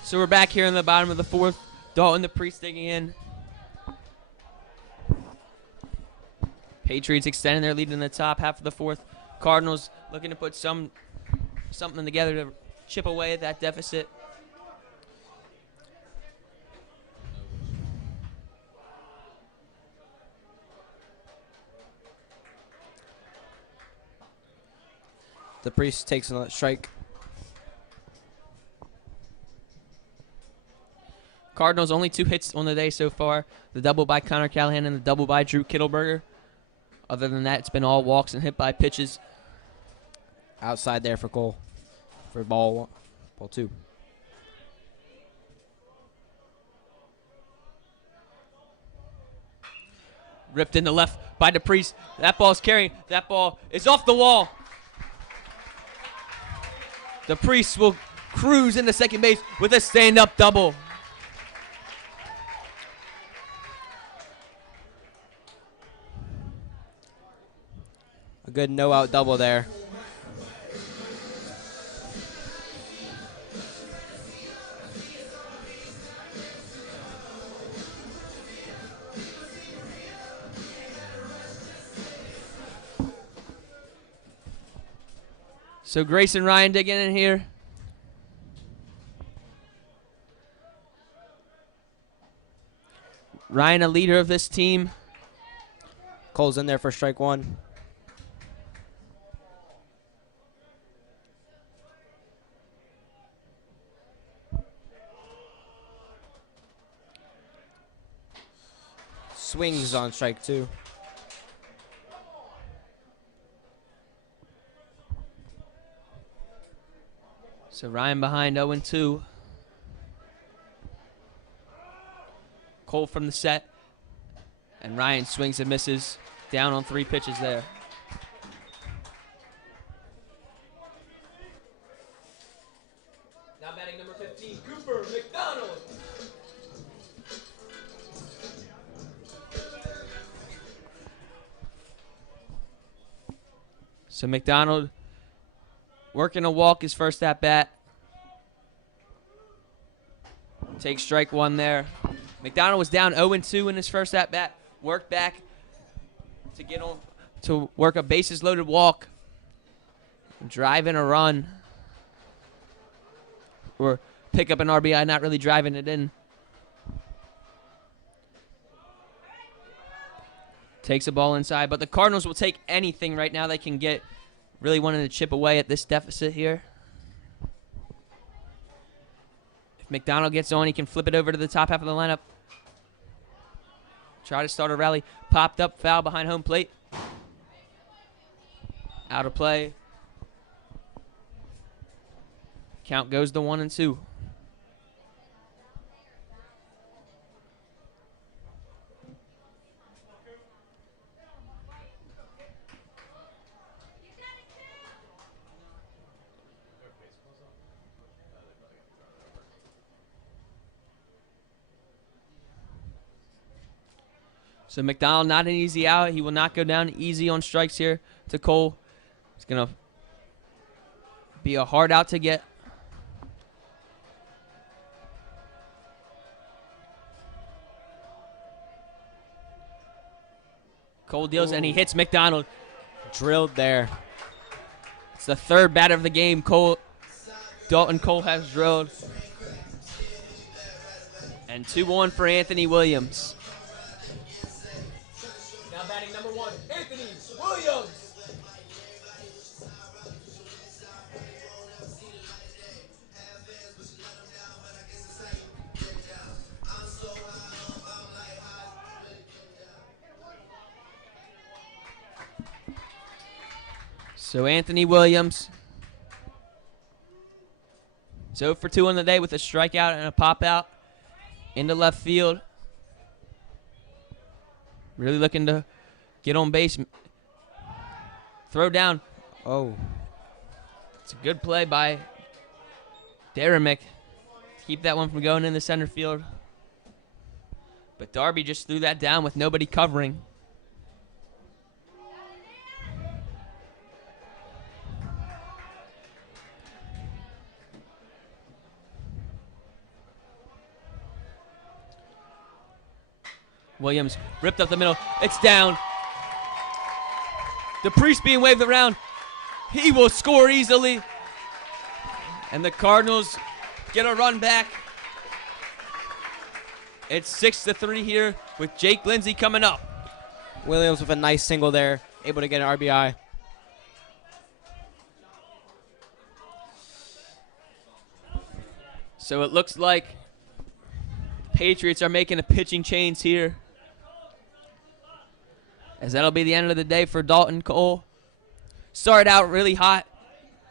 So we're back here in the bottom of the fourth. Dalton the Priest digging in. Patriots extending their lead in the top half of the fourth. Cardinals looking to put something together to chip away at that deficit. The Priest takes a strike. Cardinals only 2 hits on the day so far. The double by Connor Callahan and the double by Drew Kittleberger. Other than that, it's been all walks and hit by pitches. Outside there for Cole. For ball 2. Ripped into left by DePriest. That ball's carrying. That ball is off the wall. DePriest will cruise into second base with a stand-up double. A good no-out double there. So Grayson Ryan digging in here. Ryan, a leader of this team. Cole's in there for strike 1. Swings on strike 2. So Ryan behind 0-2. Cole from the set. And Ryan swings and misses. Down on 3 pitches there. Now batting number 15, Cooper McDonald. So McDonald working a walk his first at bat. Takes strike 1 there. McDonald was down 0-2 in his first at bat. Worked back to get on to work a bases loaded walk. Drive in a run. Or pick up an RBI, not really driving it in. Takes a ball inside, but the Cardinals will take anything right now they can get. Really wanting to chip away at this deficit here. If McDonald gets on, he can flip it over to the top half of the lineup. Try to start a rally. Popped up, foul behind home plate. Out of play. Count goes to 1-2. So McDonald not an easy out. He will not go down easy on strikes here to Cole. It's going to be a hard out to get. Cole deals, and he hits McDonald. Drilled there. It's the third batter of the game. Dalton Cole has drilled. And 2-1 for Anthony Williams. Now batting number 1, Anthony Williams. So Anthony Williams is 0 for 2 on the day with a strikeout and a pop out into left field. Really looking to get on base. Throw down. Oh. It's a good play by Daramick to keep that one from going in the center field. But Darby just threw that down with nobody covering. Williams ripped up the middle. It's down. The priest being waved around. He will score easily. And the Cardinals get a run back. It's 6-3 here with Jake Lindsay coming up. Williams with a nice single there, able to get an RBI. So it looks like the Patriots are making a pitching change here, as that'll be the end of the day for Dalton Cole. Started out really hot,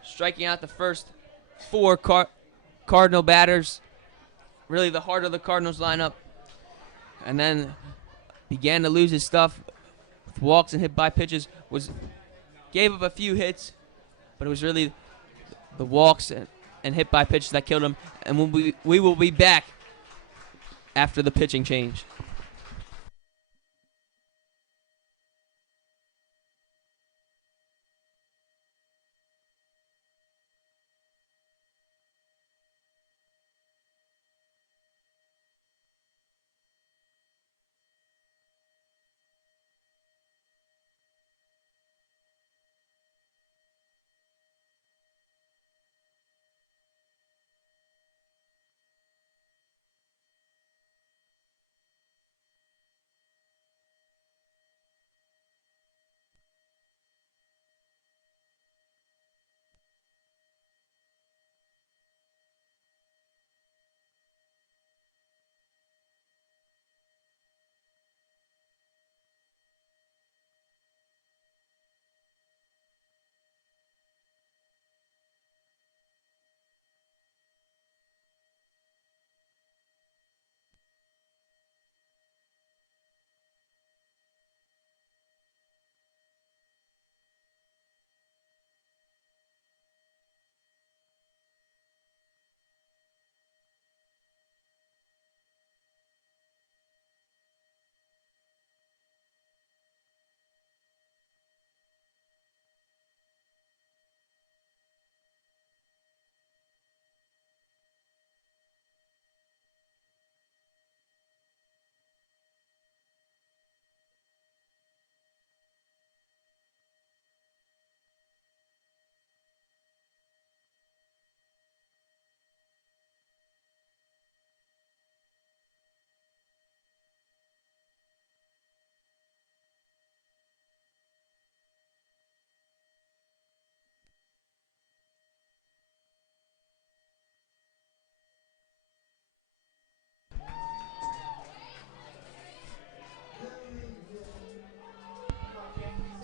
striking out the first 4 Cardinal batters, really the heart of the Cardinals lineup, and then began to lose his stuff with walks and hit by pitches. Gave up a few hits, but it was really the walks and hit by pitches that killed him. And we will be back after the pitching change.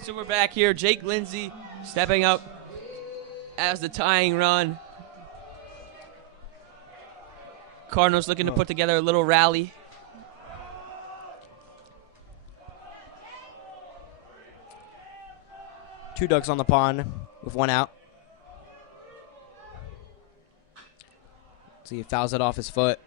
So we're back here. Jake Lindsay stepping up as the tying run. Cardinals looking to put together a little rally. Two ducks on the pond with 1 out. See, he fouls it off his foot.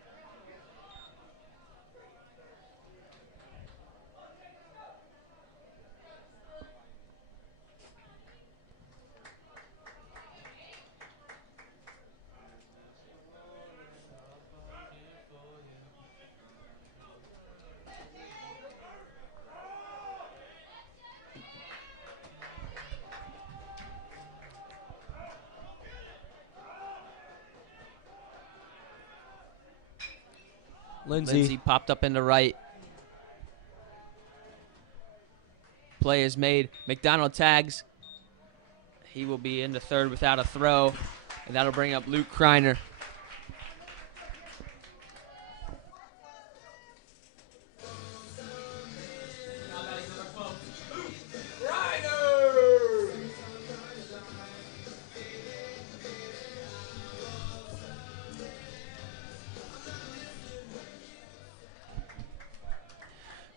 Lindsey. popped up into right. Play is made. McDonald tags. He will be into third without a throw, and that'll bring up Luke Kreiner.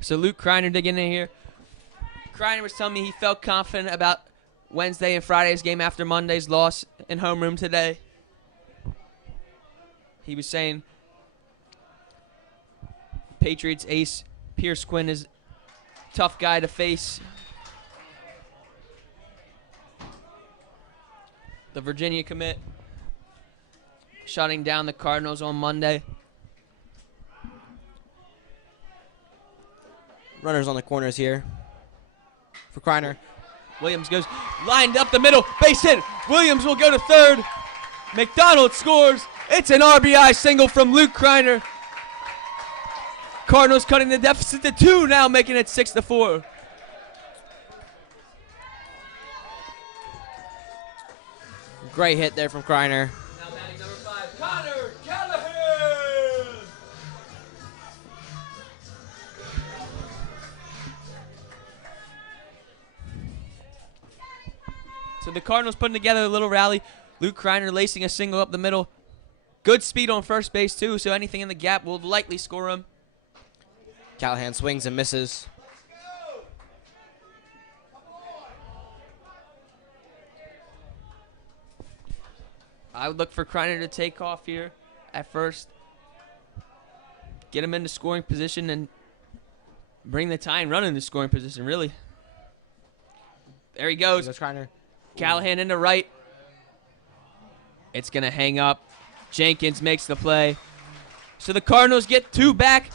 So Luke Kreiner digging in here. Kreiner was telling me he felt confident about Wednesday and Friday's game after Monday's loss in homeroom today. He was saying Patriots ace Pierce Quinn is a tough guy to face. The Virginia commit shutting down the Cardinals on Monday. Runners on the corners here for Kreiner. Williams goes lined up the middle, base hit. Williams will go to third. McDonald scores. It's an RBI single from Luke Kreiner. Cardinals cutting the deficit to 2 now, making it 6-4. Great hit there from Kreiner. Now batting number 5, Connor Callahan. So the Cardinals putting together a little rally. Luke Kreiner lacing a single up the middle. Good speed on first base, too, so anything in the gap will likely score him. Callahan swings and misses. I would look for Kreiner to take off here at first. Get him into scoring position and bring the tying run into scoring position, really. There he goes. Here goes Kreiner. Callahan into right. It's going to hang up. Jenkins makes the play. So the Cardinals get 2 back.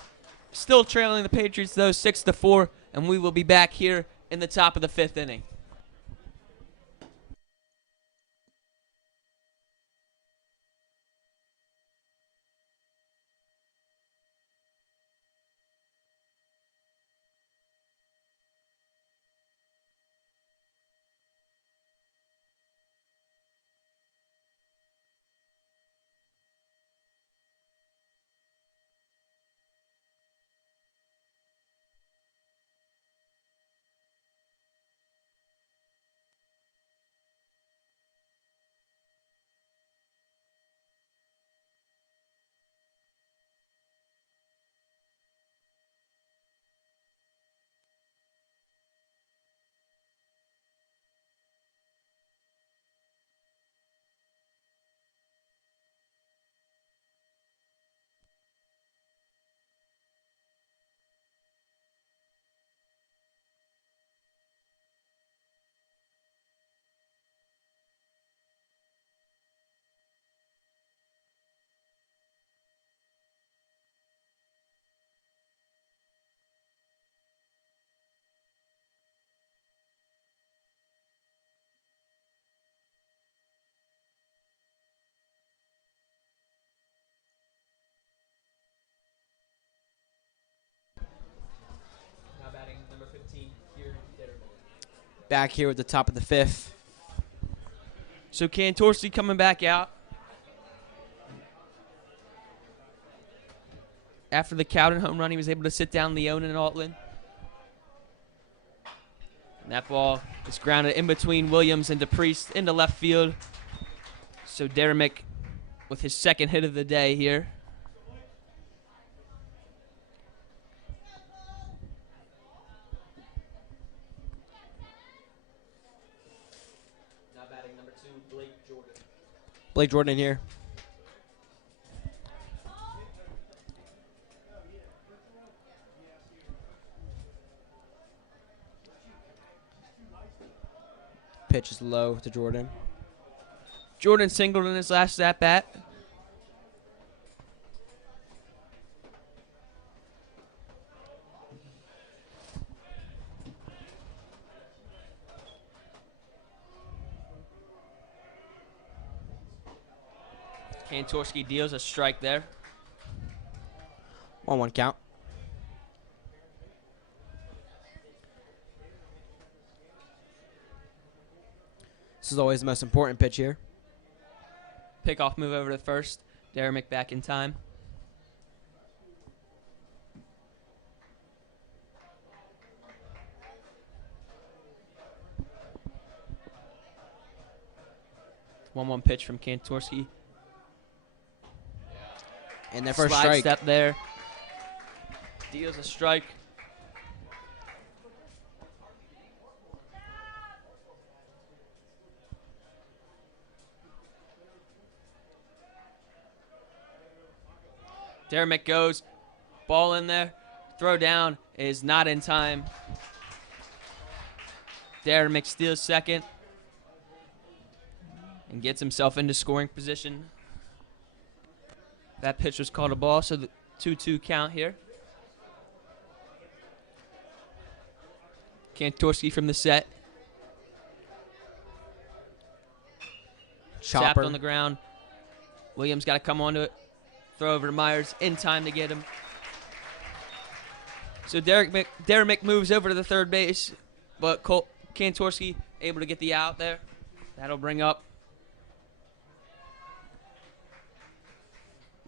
Still trailing the Patriots, though, 6-4. And we will be back here in the top of the 5th inning. Back here with the top of the 5th. So Cantorsi coming back out. After the Cowden home run, he was able to sit down Leone and Altland. And that ball is grounded in between Williams and DePriest into left field. So Deremick with his 2nd hit of the day here. Now batting number 2, Blake Jordan. Blake Jordan here. Pitch is low to Jordan. Jordan singled in his last at-bat. Kantorski deals a strike there. 1-1 count. This is always the most important pitch here. Pickoff move over to first. Derrick back in time. One pitch from Kantorski. And their first Slide strike. step there. Deals a strike. Derrick goes. Ball in there. Throw down is not in time. Derrick steals second and gets himself into scoring position. That pitch was called a ball, so the 2-2 count here. Kantorski from the set. Chopper. Tapped on the ground. Williams got to come onto it. Throw over to Myers in time to get him. So Derrick moves over to the third base, but Kantorski able to get the out there. That'll bring up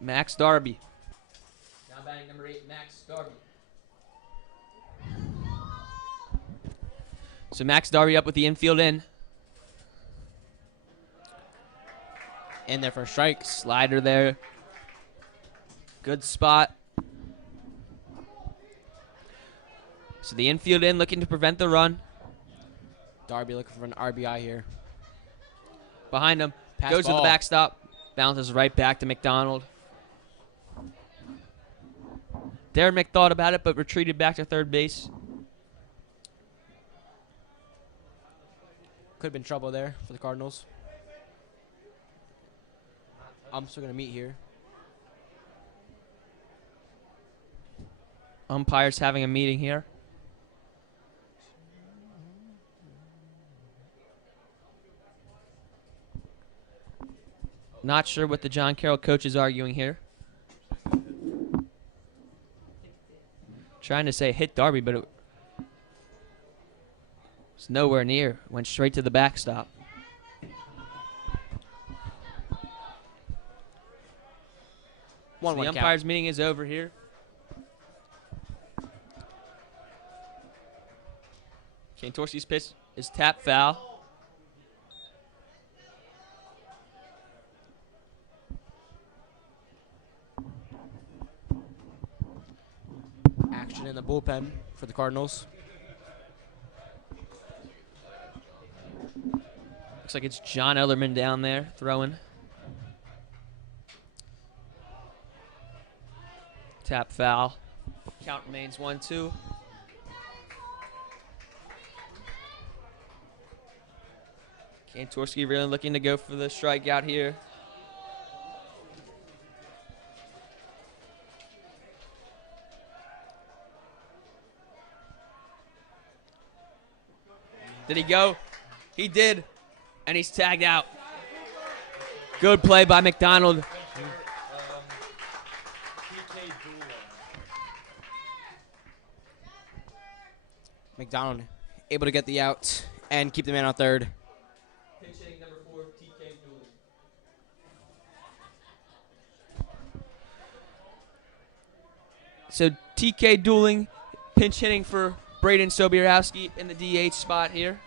Max Darby. Now batting number 8, Max Darby. So Max Darby up with the infield in. And their first strike. Slider there. Good spot. So the infield in looking to prevent the run. Darby looking for an RBI here. Behind him. Pass Goes to ball. the backstop. Bounces right back to McDonald. Derrick thought about it but retreated back to third base. Could have been trouble there for the Cardinals. I'm still going to meet here. Umpires having a meeting here. Not sure what the John Carroll coach is arguing here. Trying to say hit Darby, but it was nowhere near. Went straight to the backstop. So the umpires' meeting is over here. Kantorski's pitch is tap foul. Action in the bullpen for the Cardinals. Looks like it's John Ellerman down there throwing. Tap foul. Count remains 1-2. Kantorski really looking to go for the strikeout here. Did he go? He did. And he's tagged out. Good play by McDonald. McDonald able to get the out and keep the man on third. Pinch hitting number 4, TK Dooley. So TK Dueling, pinch hitting for Braden Sobierowski in the DH spot here.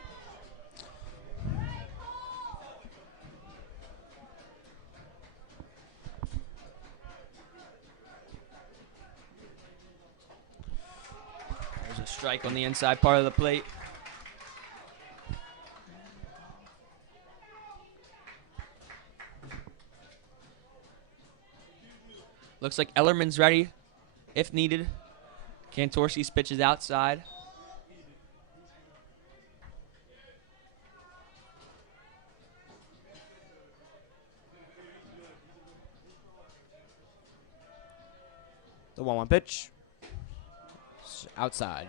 There's a strike on the inside part of the plate. Looks like Ellerman's ready if needed. Kantorski's pitch is outside. The 1-1 pitch. Outside.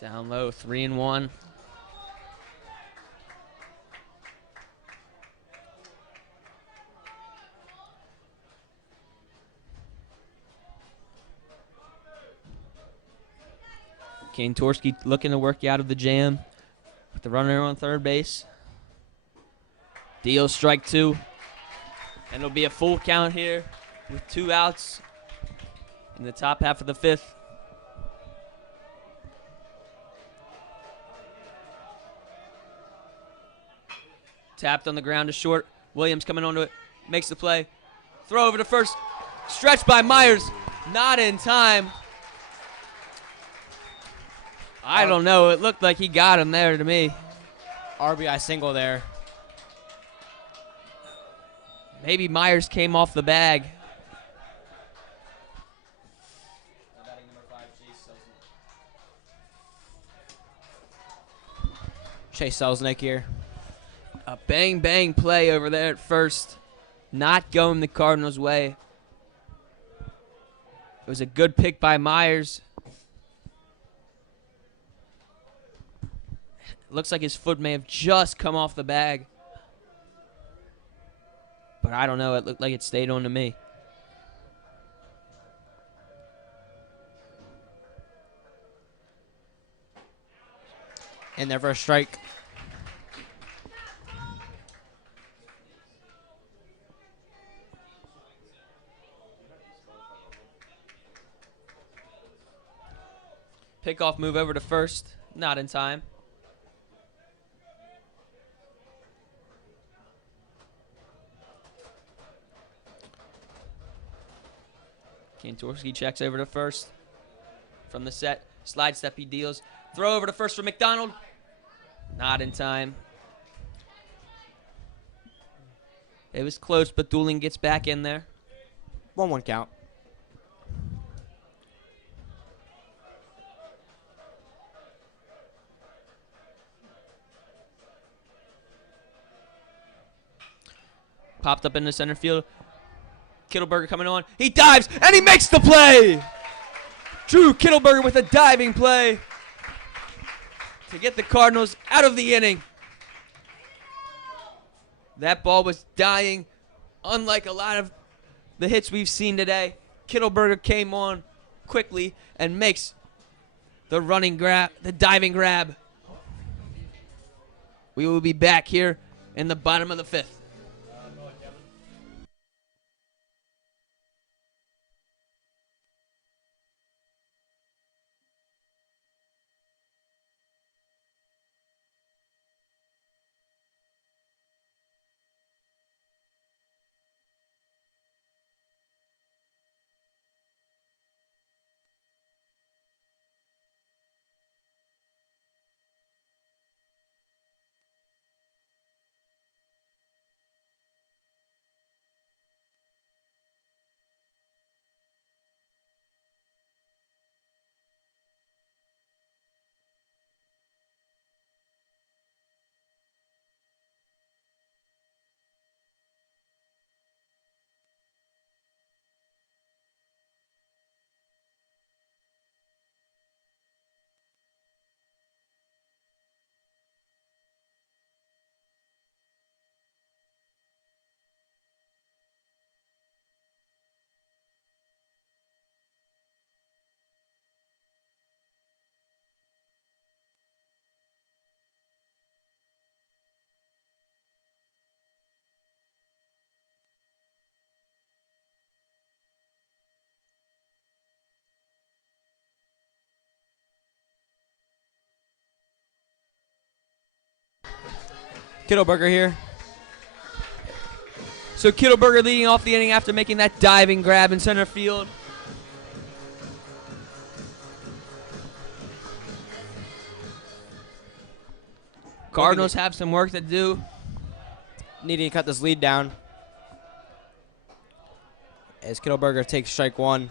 Down low, 3-1. Kane Torski looking to work you out of the jam with the runner on third base. Deals strike two. And it'll be a full count here with 2 outs in the top half of the 5th. Tapped on the ground to short. Williams coming onto it. Makes the play. Throw over to first. Stretched by Myers. Not in time. I don't know. It looked like he got him there to me. RBI single there. Maybe Myers came off the bag. Chase Selznick here. A bang play over there at first. Not going the Cardinals' way. It was a good pick by Myers. Looks like his foot may have just come off the bag. But I don't know. It looked like it stayed on to me. In there for a strike. Pickoff move over to first. Not in time. Kantorski checks over to first. From the set. Slide step he deals. Throw over to first for McDonald. Not in time. It was close, but Dooling gets back in there. 1-1 count. Popped up into center field. Kittleberger coming on. He dives, and he makes the play! Drew Kittleberger with a diving play to get the Cardinals out of the inning. That ball was dying. Unlike a lot of the hits we've seen today, Kittleberger came on quickly and makes the running grab, the diving grab. We will be back here in the bottom of the 5th. Kittleberger here. So Kittleberger leading off the inning after making that diving grab in center field. Cardinals have some work to do. Needing to cut this lead down. As Kittleberger takes strike one.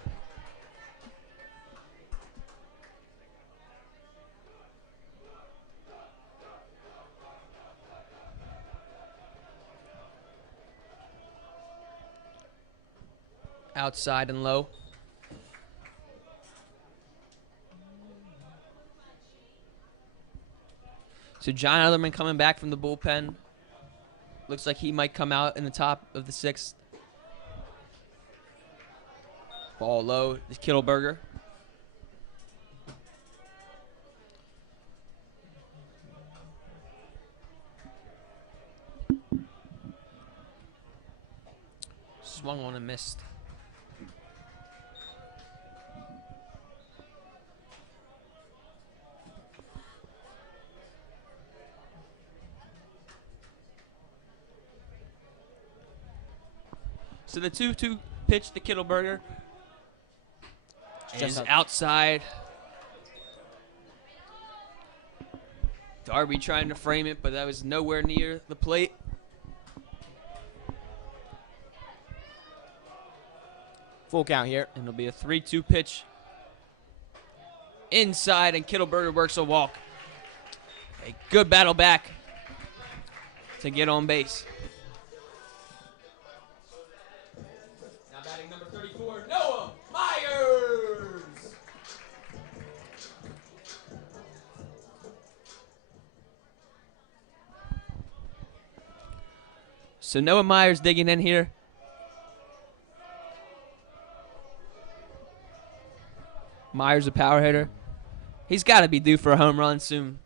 Outside and low. So John Ellerman coming back from the bullpen. Looks like he might come out in the top of the 6th. Ball low to Kittleberger. Swung on and missed. So the 2-2 pitch to Kittleberger is outside. Darby trying to frame it, but that was nowhere near the plate. Full count here. And it'll be a 3-2 pitch. Inside, and Kittleberger works a walk. A good battle back to get on base. Now batting number 34, Noah Myers. So Noah Myers digging in here. Myers a power hitter. He's got to be due for a home run soon.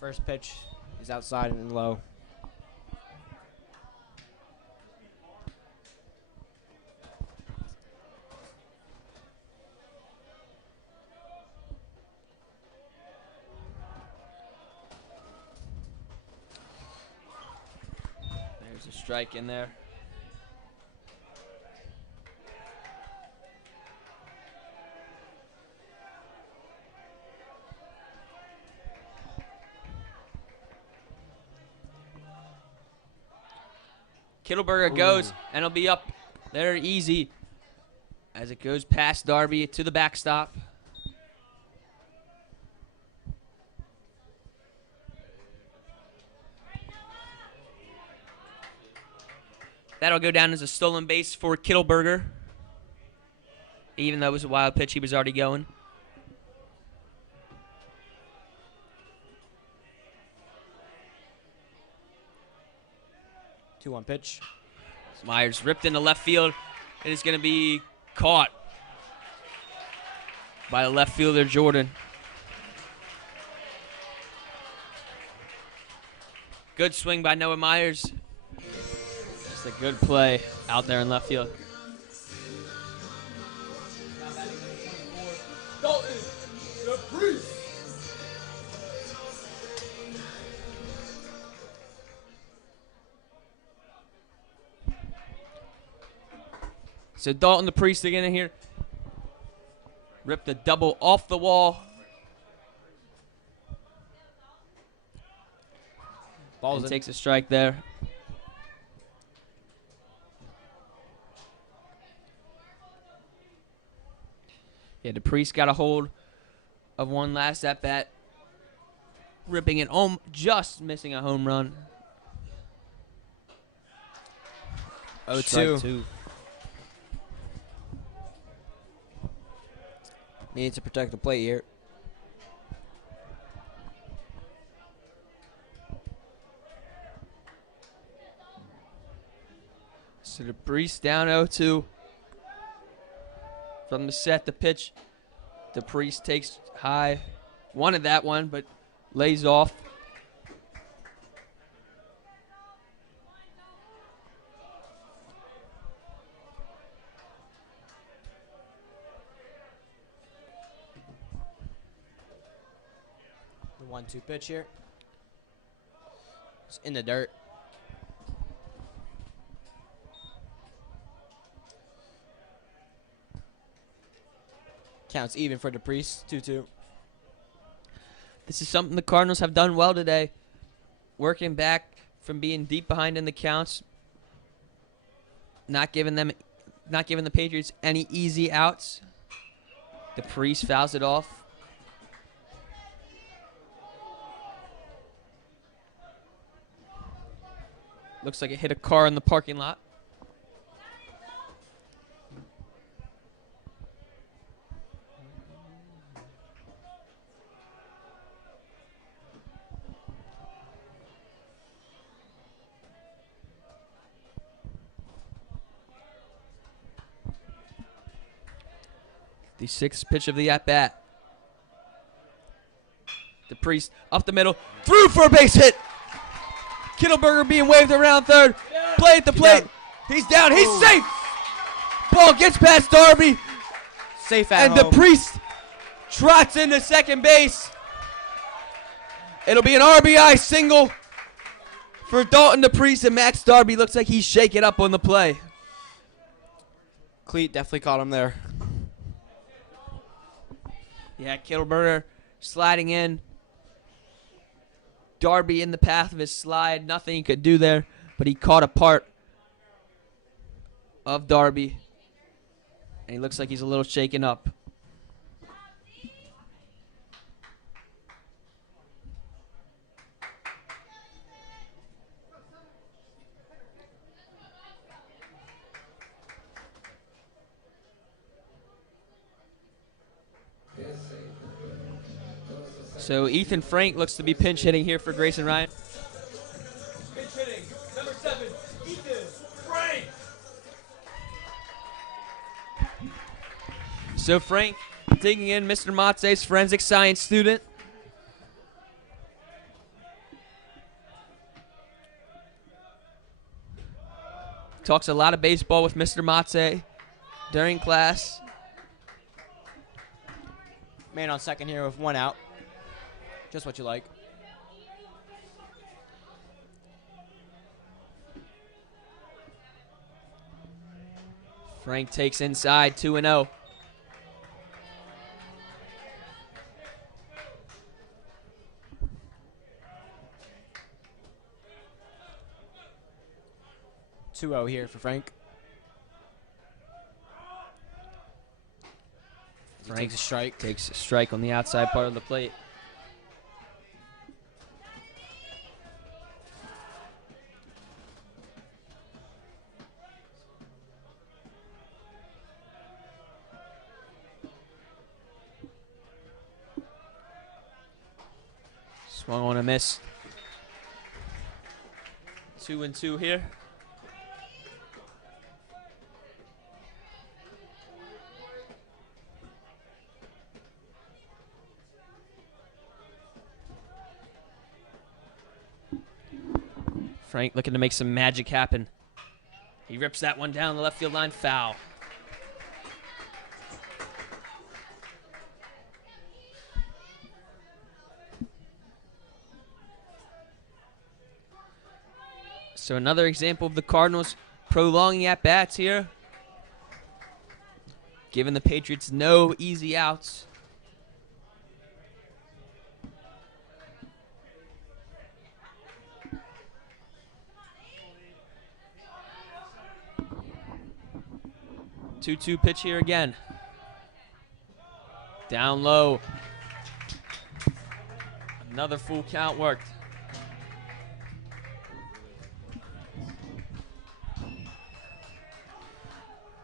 First pitch is outside and low. There's a strike in there. Kittleberger goes, and it'll be up there easy as it goes past Darby to the backstop. That'll go down as a stolen base for Kittleberger. Even though it was a wild pitch, he was already going. Two-one pitch. Myers ripped into left field. It is going to be caught by the left fielder, Jordan. Good swing by Noah Myers. Just a good play out there in left field. So Dalton the Priest again in here. Ripped a double off the wall. Balls in. Takes a strike there. Yeah, the Priest got a hold of one last at bat. Ripping it home, just missing a home run. 0-2. Needs to protect the plate here. So the Priest down 0-2. From the set, the pitch. The Priest takes high. Wanted that one, but lays off. The 1-2 pitch here. It's in the dirt. Counts even for the Priest. 2-2. This is something the Cardinals have done well today. Working back from being deep behind in the counts. Not giving the Patriots any easy outs. The Priest fouls it off. Looks like it hit a car in the parking lot. The sixth pitch of the at-bat. DePriest up the middle. Through for a base hit. Kittleberger being waved around third. Play at the plate. He's down. He's safe. Ball gets past Darby. Safe at and home. DePriest trots into second base. It'll be an RBI single for Dalton DePriest, and Max Darby looks like he's shaking up on the play. Cleat definitely caught him there. Yeah, Kittleberger sliding in. Darby in the path of his slide. Nothing he could do there, but he caught a part of Darby. And he looks like he's a little shaken up. So Ethan Frank looks to be pinch hitting here for Grayson Ryan. Pinch hitting, number 7, Ethan Frank. So Frank digging in Mr. Matze's forensic science student. Talks a lot of baseball with Mr. Matze during class. Man on second here with 1 out. Just what you like. Frank takes inside, 2-0. Two-0 here for Frank. Frank takes a strike. Takes a strike on the outside part of the plate. Swung on a miss. 2-2 here. Frank looking to make some magic happen. He rips that one down the left field line, foul. So another example of the Cardinals prolonging at-bats here, giving the Patriots no easy outs. Two-two pitch here again. Down low. Another full count worked.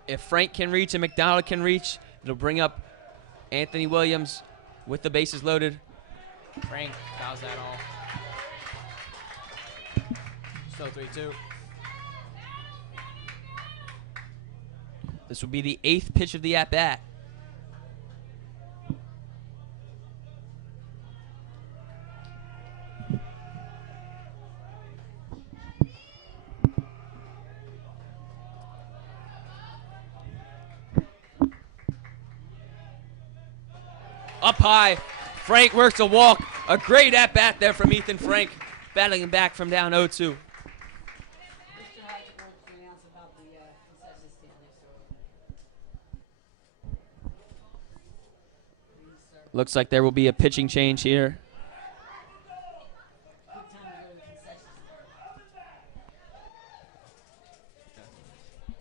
If Frank can reach and McDonald can reach, it'll bring up Anthony Williams with the bases loaded. Frank fouls that all. Still 3-2. This will be the 8th pitch of the at-bat. Up high, Frank works a walk. A great at-bat there from Ethan Frank, battling him back from down 0-2. Looks like there will be a pitching change here.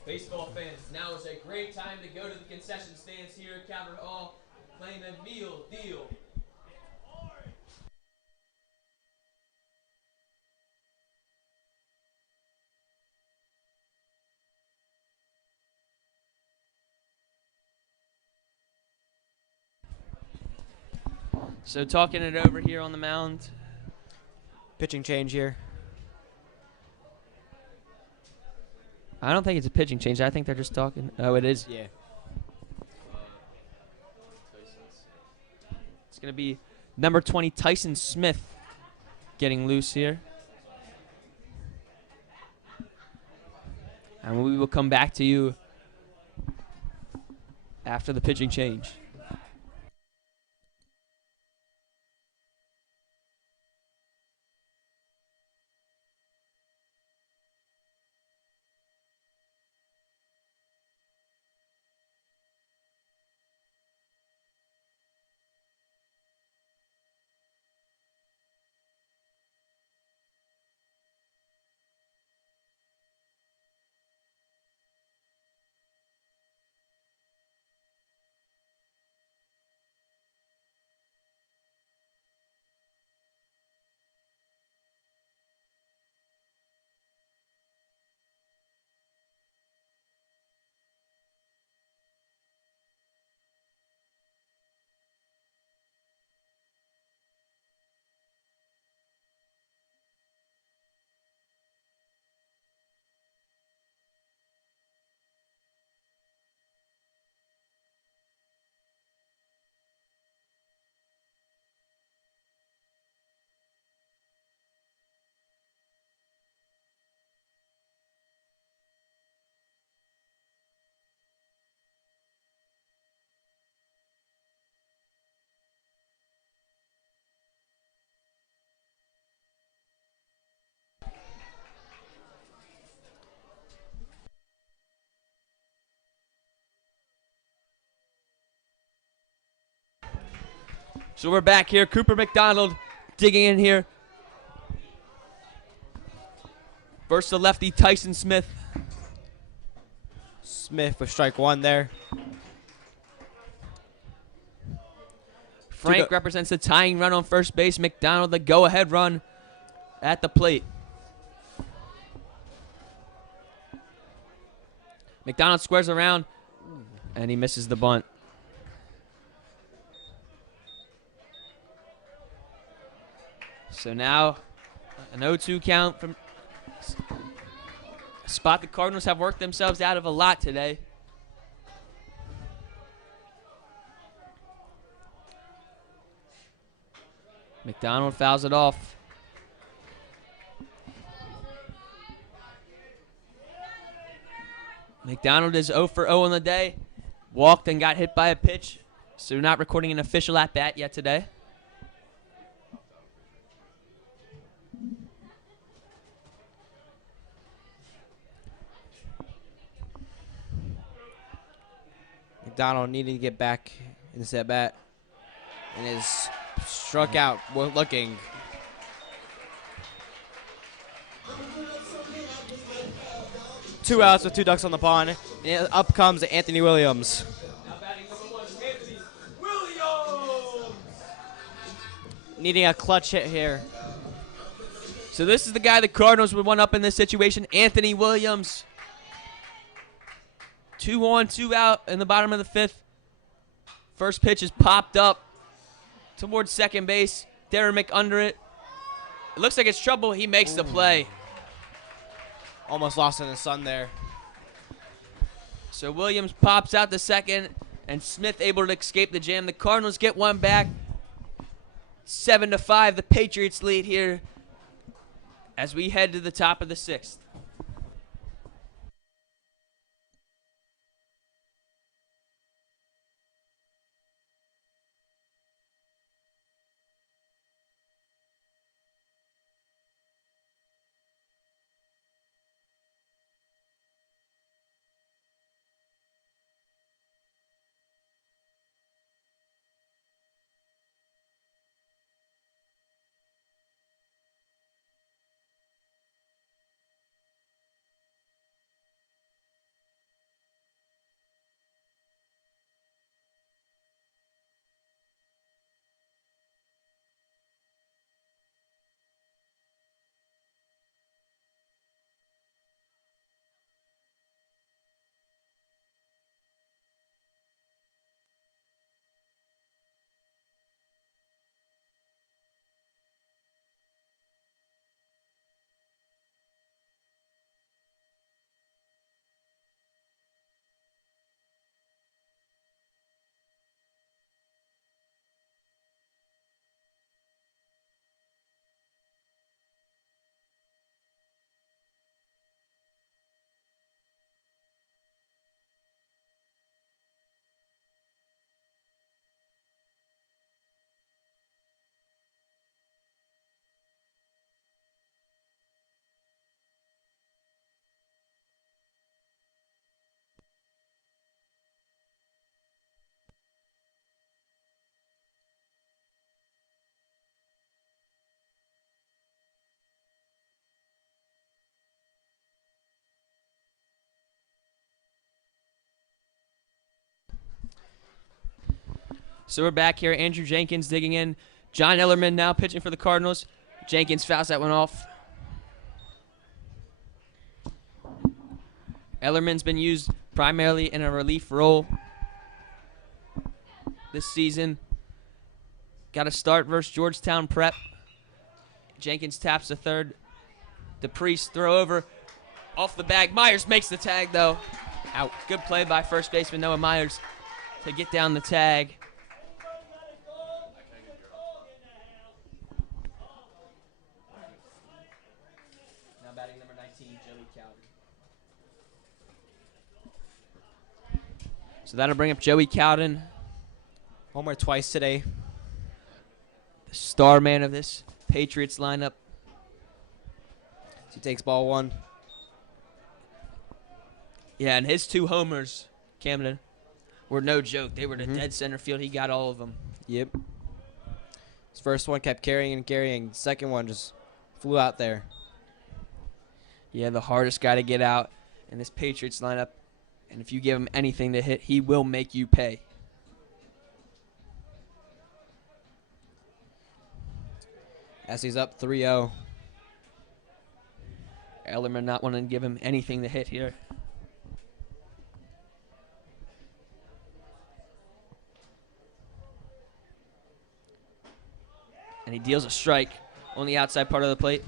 Baseball fans, now is a great time to go to the concession stands here at Calvert Hall. Claim a meal deal. So talking it over here on the mound. Pitching change here. I don't think it's a pitching change. I think they're just talking. Oh, it is. Yeah. going to be number 20, Tyson Smith, getting loose here. And we will come back to you after the pitching change. So we're back here. Cooper McDonald digging in here. Versus the lefty, Tyson Smith. Smith with strike one there. Frank represents the tying run on first base. McDonald the go-ahead run at the plate. McDonald squares around, and he misses the bunt. So now an 0-2 count from a spot the Cardinals have worked themselves out of a lot today. McDonald fouls it off. McDonald is 0 for 0 on the day. Walked and got hit by a pitch. So not recording an official at-bat yet today. McDonald needing to get back in this at bat and is struck out looking. Two outs with two ducks on the pond. And up comes Anthony Williams. Now batting number 1, Anthony Williams. Needing a clutch hit here. So this is the guy the Cardinals would want up in this situation, Anthony Williams. 2 on, 2 out in the bottom of the 5th. First pitch is popped up towards second base. Derrick under it. It looks like it's trouble. He makes the play. Almost lost in the sun there. So Williams pops out to second, and Smith able to escape the jam. The Cardinals get one back. 7-5, the Patriots lead here as we head to the top of the 6th. So we're back here. Andrew Jenkins digging in. John Ellerman now pitching for the Cardinals. Jenkins fouls that one off. Ellerman's been used primarily in a relief role this season. Got a start versus Georgetown Prep. Jenkins taps the third. The Priest throw over off the bag. Myers makes the tag, though. Out. Good play by first baseman Noah Myers to get down the tag. Now batting number 19, Joey Cowden. So that'll bring up Joey Cowden, Homer twice today. the star man of this Patriots lineup. He takes ball one. Yeah, and his 2 homers, Camden, were no joke. They were to dead center field. He got all of them. Yep. His first one kept carrying and carrying. Second one just flew out there. Yeah, the hardest guy to get out in this Patriots lineup. And if you give him anything to hit, he will make you pay. As he's up 3-0. Ellerman not wanting to give him anything to hit here. And he deals a strike on the outside part of the plate.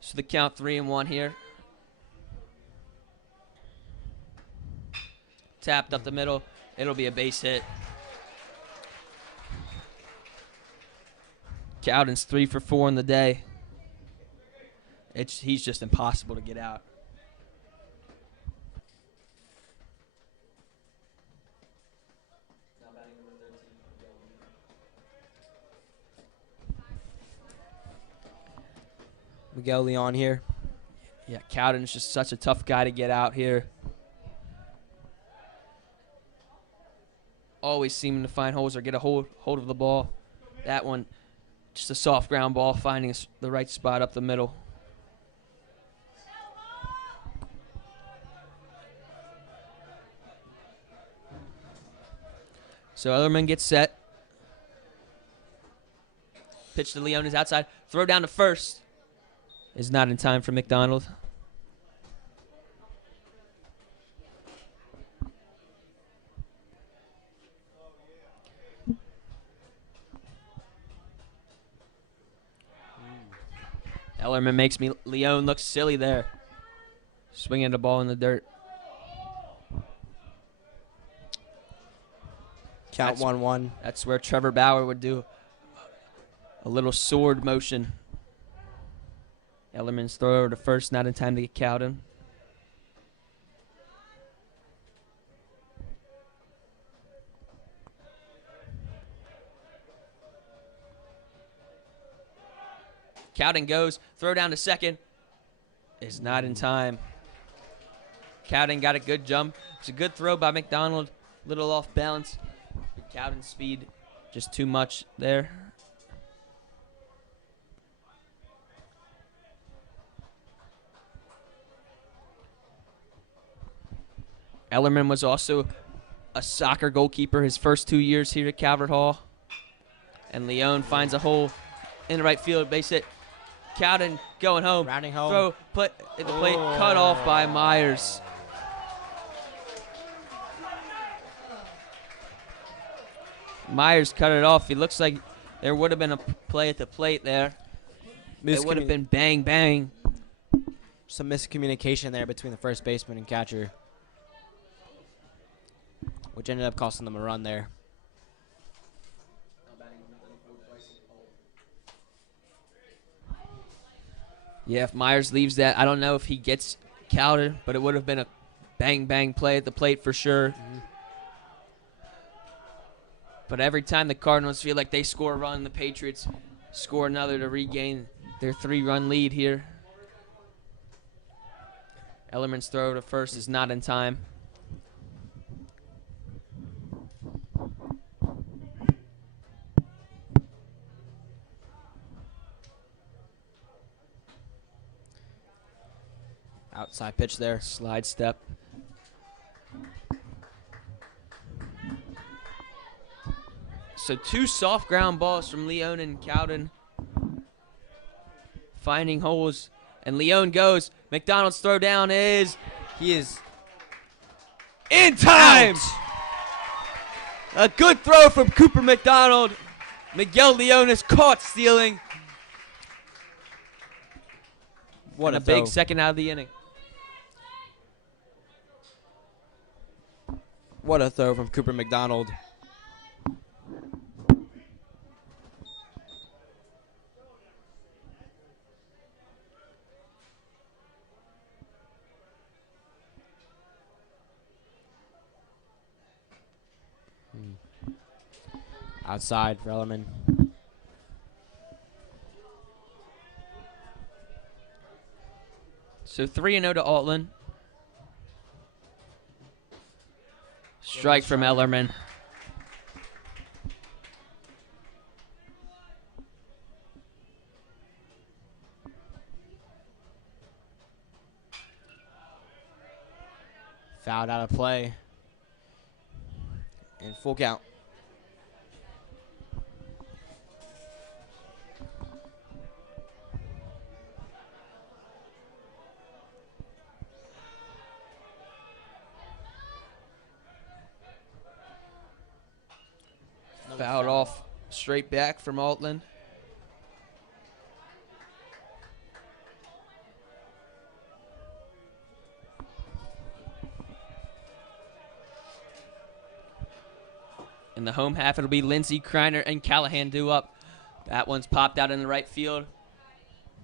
So the count 3-1 here. Tapped up the middle. It'll be a base hit. Cowden's 3 for 4 in the day. He's just impossible to get out. Miguel Leon here. Yeah, Cowden's just such a tough guy to get out here. Always seeming to find holes or get a hold of the ball. That one, just a soft ground ball, finding the right spot up the middle. So Ellerman gets set. Pitch to Leon is outside. Throw down to first. Is not in time for McDonald. Ellerman makes Leon look silly there. Swinging the ball in the dirt. Count 1-1. That's where Trevor Bauer would do a little sword motion. Ellerman's throw over to first, not in time to get Cowden. Cowden goes, throw down to second. Is not in time. Cowden got a good jump. It's a good throw by McDonald. Little off balance. Cowden's speed just too much there. Ellerman was also a soccer goalkeeper his first 2 years here at Calvert Hall. And Leon finds a hole in the right field. Base hit. Cowden going home. Rounding home. Throw put at the plate. Cut off by Myers. Myers cut it off. It looks like there would have been a play at the plate there. It would have been bang, bang. Some miscommunication there between the first baseman and catcher, which ended up costing them a run there. Yeah, if Myers leaves that, I don't know if he gets Cowden, but it would have been a bang, bang play at the plate for sure. But every time the Cardinals feel like they score a run, the Patriots score another to regain their 3-run lead here. Ellerman's throw to first is not in time. Outside pitch there. Slide step. So 2 soft ground balls from Leone and Cowden. Finding holes. And Leone goes. McDonald's throw down is. He is In time! out. A good throw from Cooper McDonald. Miguel Leone is caught stealing. What And a a big throw. second out of the inning. What a throw from Cooper McDonald. Outside for Ellerman. So 3-0 to Altland. Strike from Ellerman. Fouled out of play. And full count. Fouled off straight back from Altland. In the home half, it'll be Lindsey, Kreiner, and Callahan due up. That one's popped out in the right field.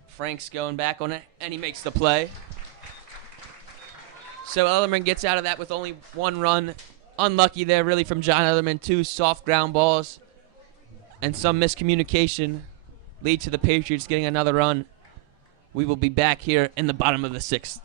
Frank's going back on it, and he makes the play. So Ellerman gets out of that with only 1 run. Unlucky there, really, from John Ellerman. 2 soft ground balls and some miscommunication lead to the Patriots getting another run. We will be back here in the bottom of the 6th.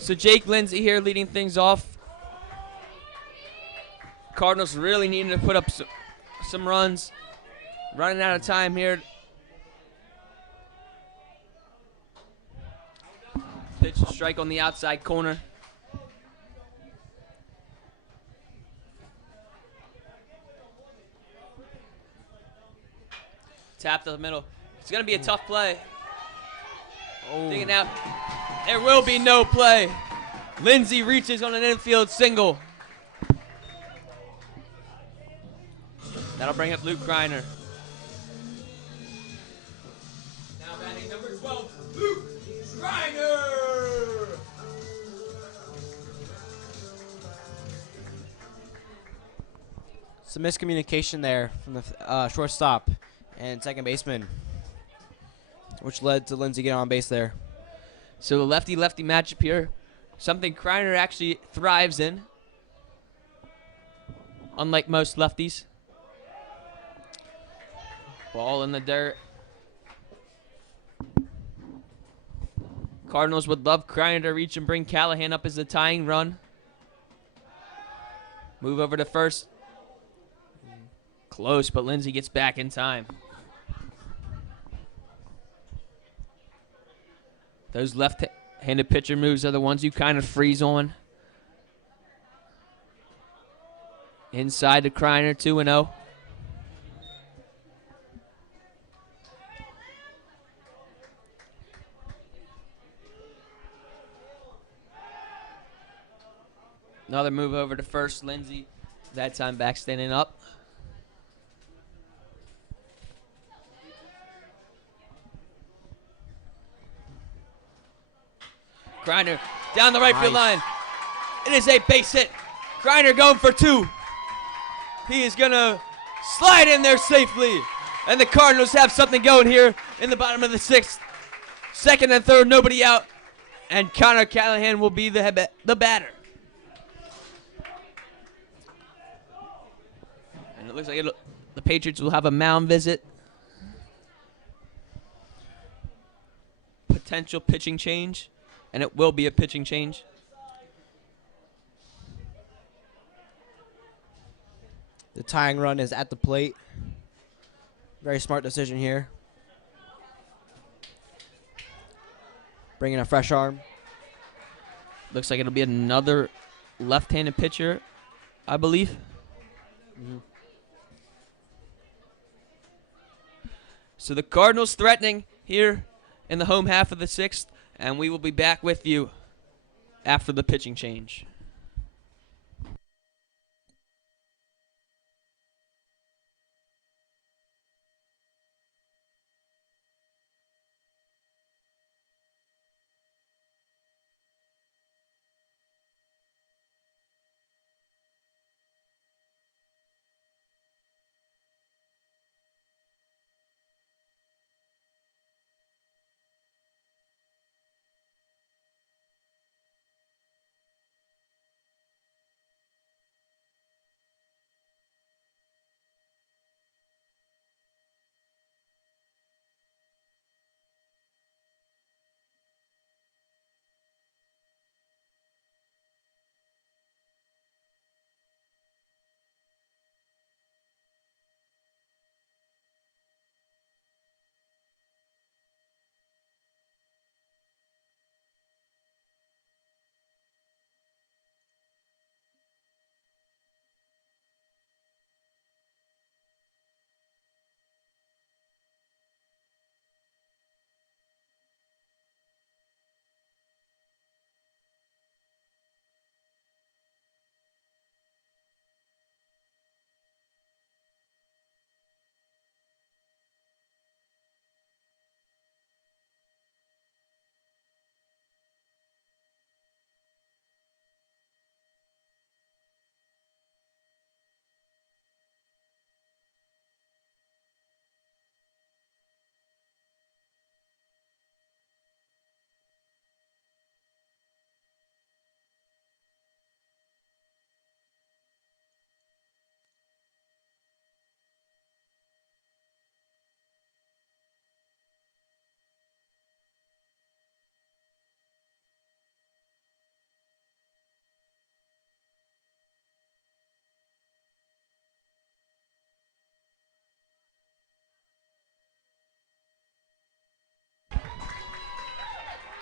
So Jake Lindsey here leading things off. Cardinals really needing to put up some runs. Running out of time here. Pitch strike on the outside corner. Tap to the middle. It's going to be a tough play. Digging out. There will be no play. Lindsey reaches on an infield single. That'll bring up Luke Kreiner. Now batting number 12, Luke Kreiner. Some miscommunication there from the shortstop and second baseman. which led to Lindsey getting on base there. So the lefty-lefty matchup here, something Kreiner actually thrives in, unlike most lefties. Ball in the dirt. Cardinals would love Kreiner to reach and bring Callahan up as the tying run. Move over to first. Close, but Lindsey gets back in time. Those left-handed pitcher moves are the ones you kind of freeze on. Inside to Kreiner, 2-0. Another move over to first, Lindsey. That time back standing up. Kreiner down the right field line. It is a base hit. Kreiner going for 2. He is going to slide in there safely. And the Cardinals have something going here in the bottom of the 6th. Second and third, nobody out. And Connor Callahan will be the batter. And it looks like the Patriots will have a mound visit. Potential pitching change. And it will be a pitching change. The tying run is at the plate. Very smart decision here. Bringing a fresh arm. Looks like it'll be another left-handed pitcher, I believe. Mm-hmm. So the Cardinals threatening here in the home half of the 6th. And we will be back with you after the pitching change.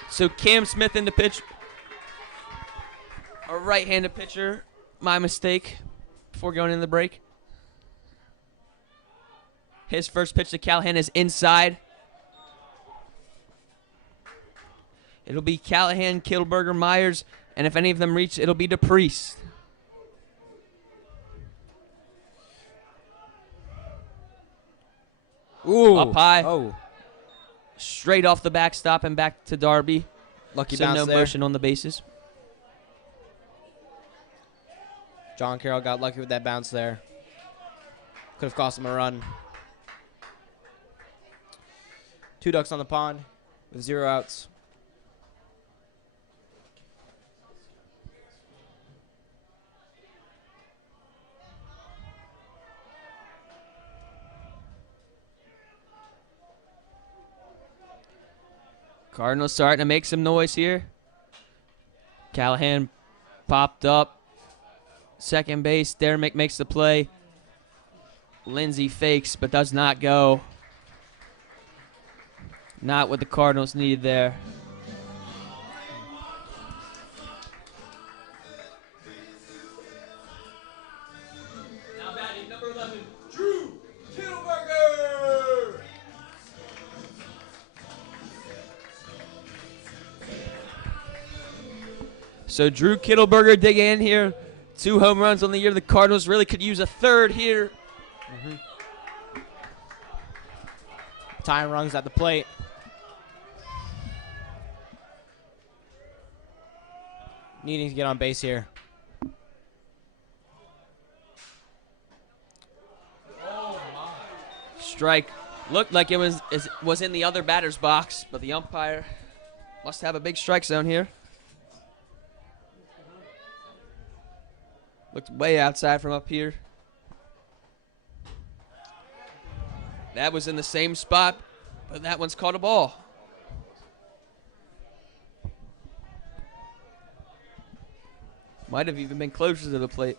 So Cam Smith in the pitch. A right-handed pitcher. My mistake before going in the break. His first pitch to Callahan is inside. It'll be Callahan, Kittleberger, Myers, and if any of them reach, it'll be DePriest. Ooh. Up high. Oh. Straight off the backstop and back to Darby. Lucky so bounce no there. motion on the bases. John Carroll got lucky with that bounce there. Could have cost him a run. 2 ducks on the pond with 0 outs. Cardinals starting to make some noise here. Callahan popped up. Second base. Dermick makes the play. Lindsey fakes but does not go. Not what the Cardinals needed there. Now batting number 11, Drew Kittleberger. So Drew Kittleberger digging in here. 2 home runs on the year. The Cardinals really could use a third here. Tying runs at the plate. Needing to get on base here. Strike. Looked like it was in the other batter's box, but the umpire must have a big strike zone here. Looked way outside from up here. That was in the same spot, but that one's caught a ball. Might have even been closer to the plate.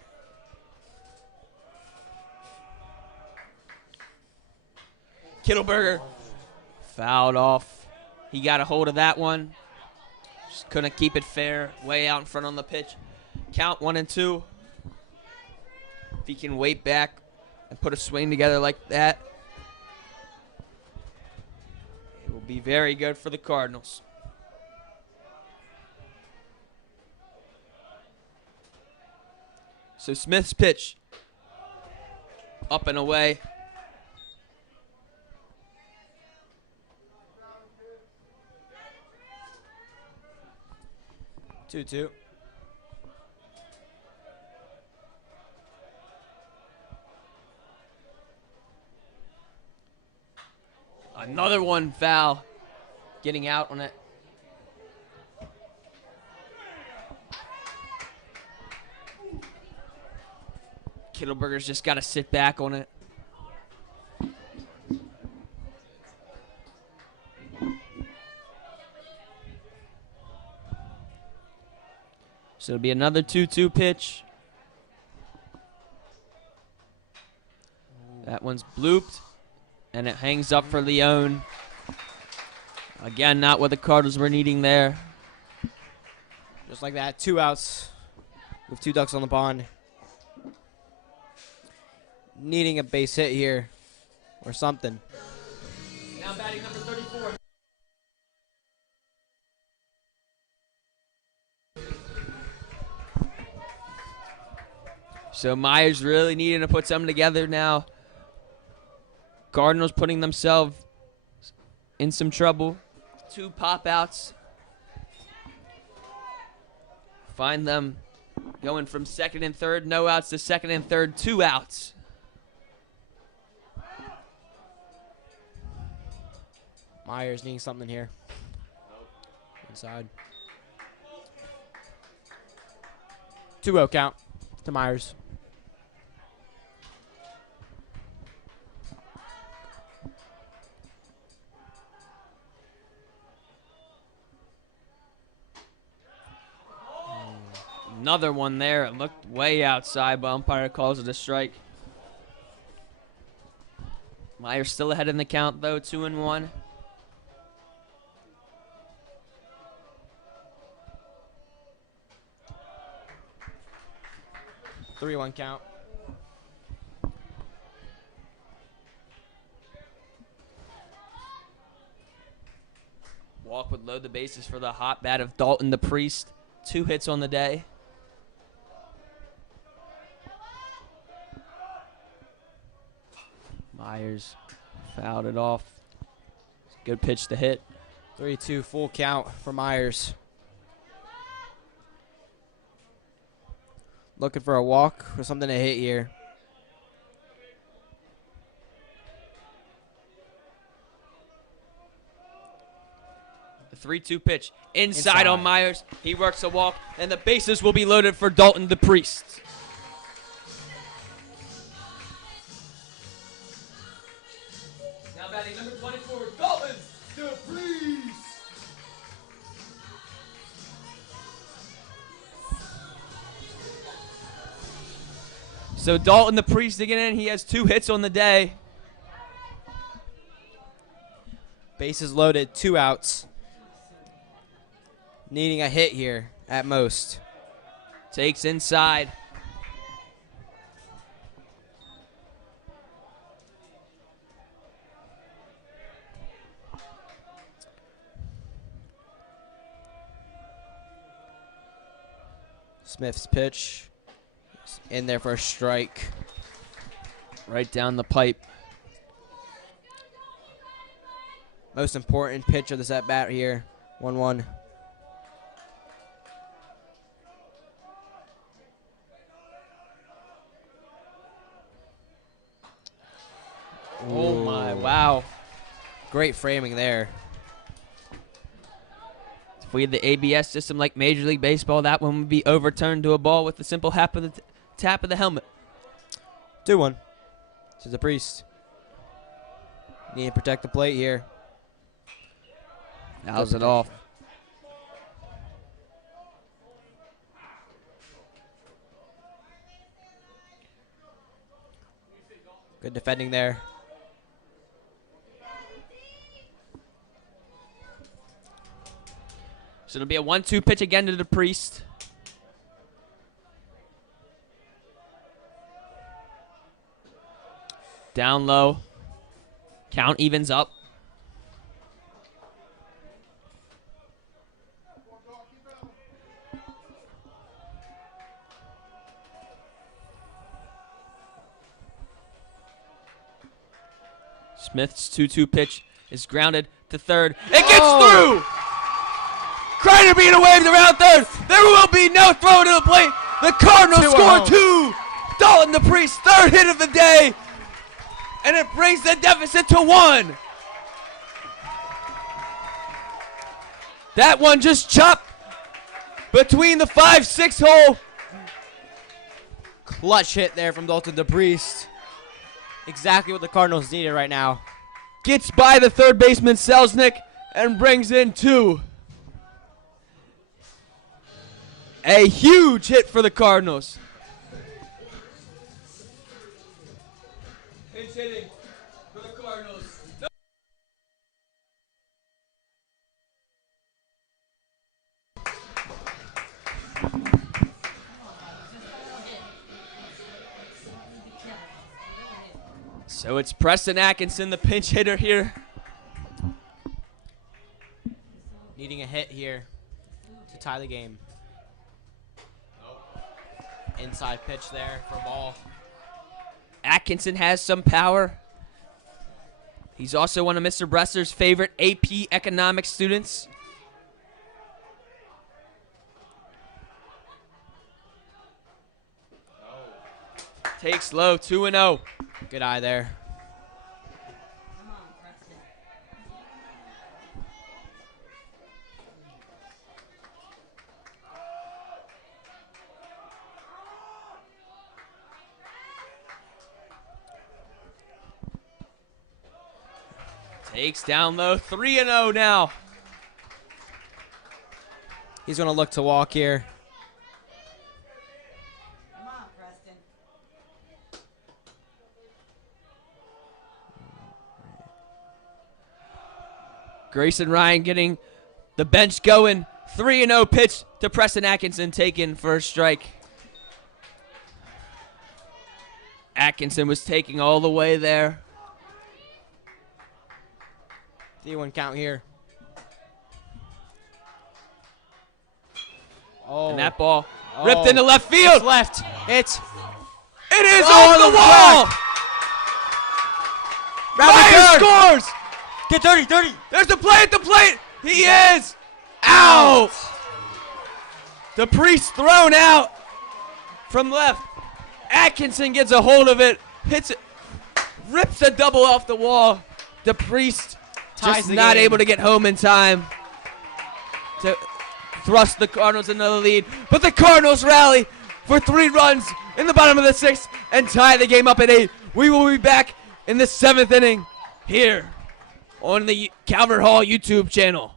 Kittleberger fouled off. He got a hold of that one. Just couldn't keep it fair. Way out in front on the pitch. Count 1-2. If he can wait back and put a swing together like that, it will be very good for the Cardinals. So Smith's pitch. Up and away. Two. Another one foul. Getting out on it. Kittleberger's just got to sit back on it. So it'll be another 2-2 pitch. That one's blooped, and it hangs up for Leone. Again, not what the Cardinals were needing there. Just like that, 2 outs with 2 ducks on the pond. Needing a base hit here or something. Now batting number 34. So Myers really needing to put something together now. Cardinals putting themselves in some trouble. 2 pop-outs. Find them going from second and third, no outs, to second and third, 2 outs. Myers needing something here. Inside. 2-0 count to Myers. Another one there. It looked way outside, but umpire calls it a strike. Myers still ahead in the count, though, 2-1. Three-one count. Walk would load the bases for the hot bat of Dalton the Priest. 2 hits on the day. Myers fouled it off. Good pitch to hit. 3-2 full count for Myers. Looking for a walk or something to hit here. 3-2 pitch. Inside on Myers. He works a walk, and the bases will be loaded for Dalton the Priest. Now batting number 24, Dalton the Priest. So Dalton the Priest again in. He has 2 hits on the day. Bases loaded, 2 outs. Needing a hit here at most. Takes inside. Smith's pitch. In there for a strike. Right down the pipe. Most important pitch of this at bat here. 1-1. Oh my, wow. Great framing there. If we had the ABS system like Major League Baseball, that one would be overturned to a ball with the simple tap of the helmet. 2-1. This is the Priest. Need to protect the plate here. Fouls it off. Good defending there. So it'll be a 1-2 pitch again to the Priest. Down low. Count evens up. Smith's 2-2 pitch is grounded to third. It gets through! Kreider being waved around third. There will be no throw to the plate. The Cardinals score 2. Dalton the Priest, 3rd hit of the day. And it brings the deficit to 1. That one just chopped between the 5-6 hole. Clutch hit there from Dalton the Priest. Exactly what the Cardinals needed right now. Gets by the third baseman Selznick and brings in 2. A huge hit for the Cardinals. Pinch hitting for the Cardinals. So it's Preston Atkinson, the pinch hitter here. Needing a hit here to tie the game. Inside pitch there for ball. Atkinson has some power. He's also one of Mr. Bresser's favorite AP economics students. Takes low, 2-0. Good eye there. Takes down low, 3-0 now. He's going to look to walk here. Come on, Preston. Grayson Ryan getting the bench going. 3-0 pitch to Preston Atkinson, taken for a strike. Atkinson was taking all the way there. 3-1 count here. Oh. And that ball ripped into left field. It's left. It is off the wall. Ryan scores. Get 30. There's the play at the plate. He is out. The Priest thrown out from left. Atkinson gets a hold of it, hits it, rips a double off the wall. The Priest just not able to get home in time. to thrust the Cardinals into the lead. But the Cardinals rally for 3 runs in the bottom of the 6th and tie the game up at 8. We will be back in the 7th inning here on the Calvert Hall YouTube channel.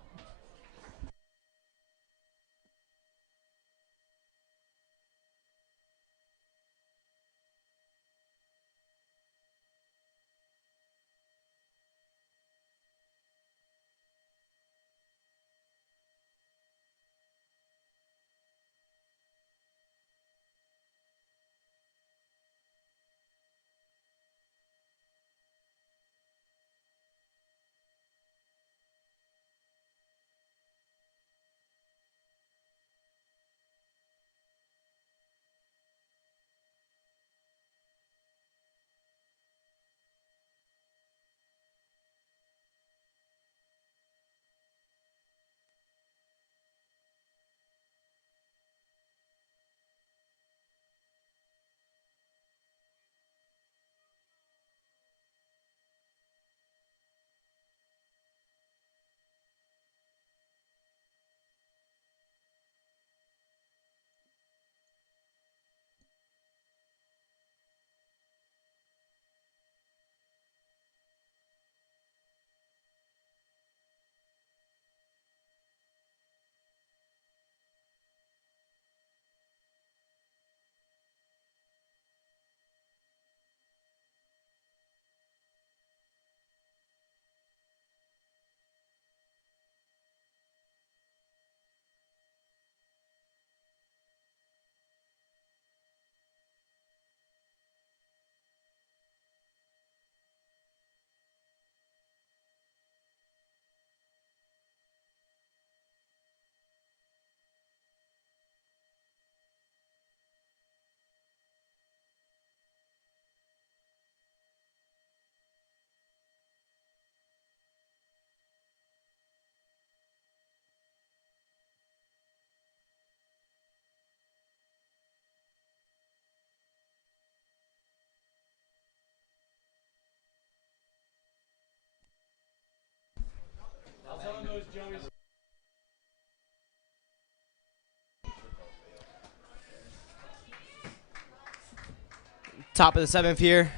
Top of the 7th here.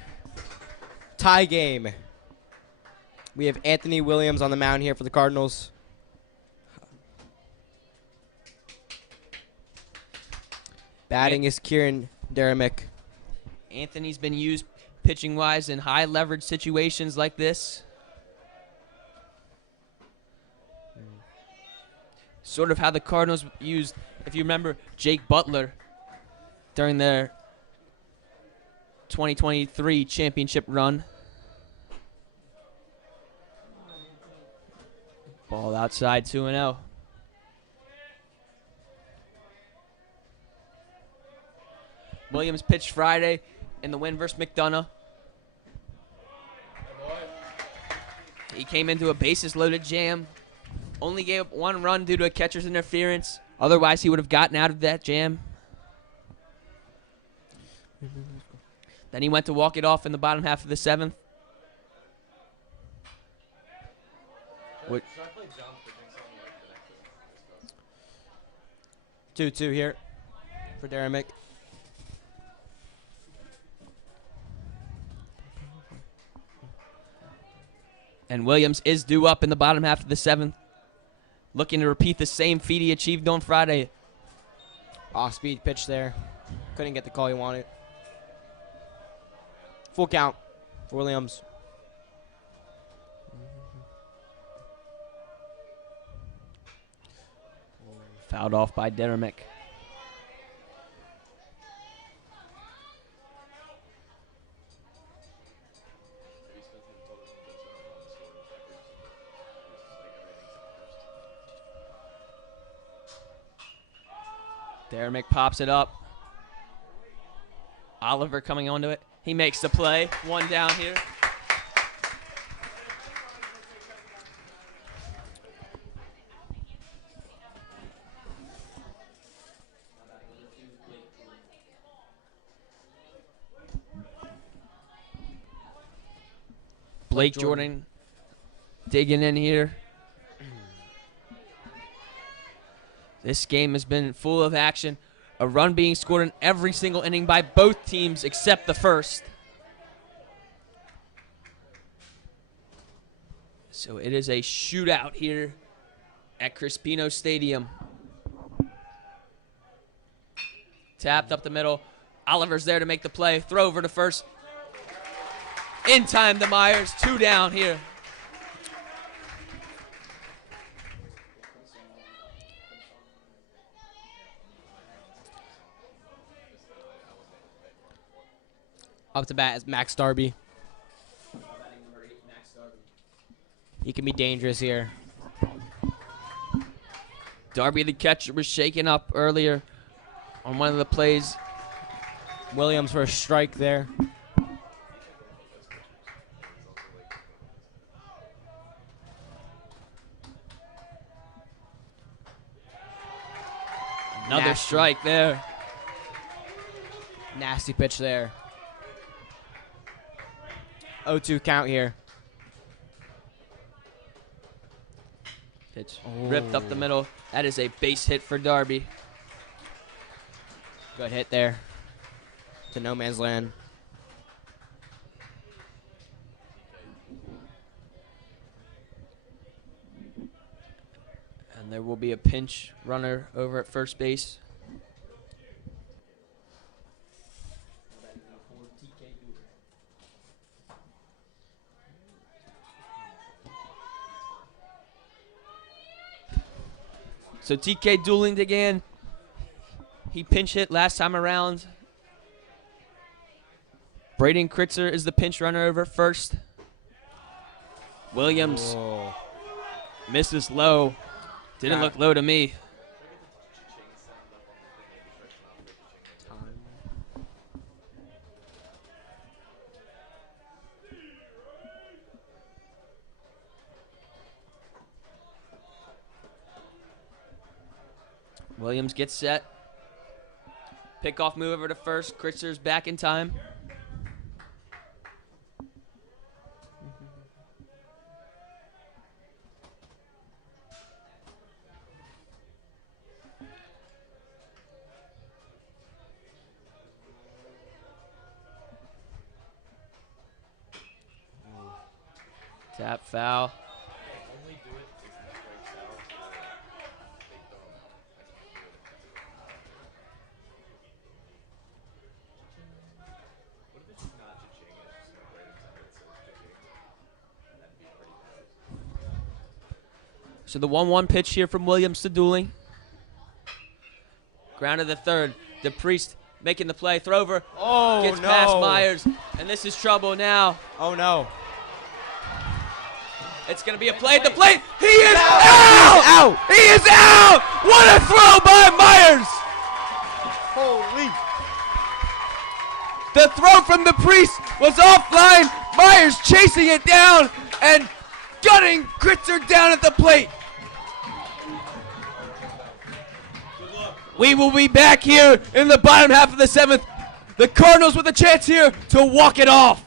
Tie game. We have Anthony Williams on the mound here for the Cardinals. Batting is Kieran Deremick. Anthony's been used pitching-wise in high leverage situations like this. Sort of how the Cardinals used, if you remember, Jake Butler during their 2023 championship run. Ball outside, 2-0. Williams pitched Friday in the win versus McDonough. He came into a bases-loaded jam. Only gave up 1 run due to a catcher's interference. Otherwise, he would have gotten out of that jam. Then he went to walk it off in the bottom half of the 7th. What? 2-2 here for Deremick. And Williams is due up in the bottom half of the 7th. Looking to repeat the same feat he achieved on Friday. Off-speed pitch there. Couldn't get the call he wanted. Full count for Williams. Fouled off by Deremick. Deremick pops it up. Oliver coming onto it. He makes the play. 1 down here. Blake Jordan digging in here. This game has been full of action. A run being scored in every single inning by both teams except the first. So it is a shootout here at Crispino Stadium. Tapped up the middle. Oliver's there to make the play. Throw over to first. In time to Myers. 2 down here. Up to bat is Max Darby. He can be dangerous here. Darby, the catcher, was shaken up earlier on one of the plays. Williams for a strike there. Another Nasty. strike there. Nasty pitch there. 0-2 count here. Pitch ripped up the middle. That is a base hit for Darby. Good hit there. To no man's land. And there will be a pinch runner over at first base. So TK dueling again. He pinch hit last time around. Braden Kritzer is the pinch runner over first. Williams misses low. Didn't look low to me. Williams gets set. Pickoff move over to first. Kritzer's back in time. Tap foul. So the 1-1 pitch here from Williams to Dooling. Grounded the third. DePriest making the play. Throw over. Oh, Gets no. past Myers. And this is trouble now. Oh, no. It's going to be a play at the plate. He is out! He is out! What a throw by Myers! Holy. The throw from DePriest was offline. Myers chasing it down and gunning Kritzer down at the plate. We will be back here in the bottom half of the 7th. The Cardinals with a chance here to walk it off.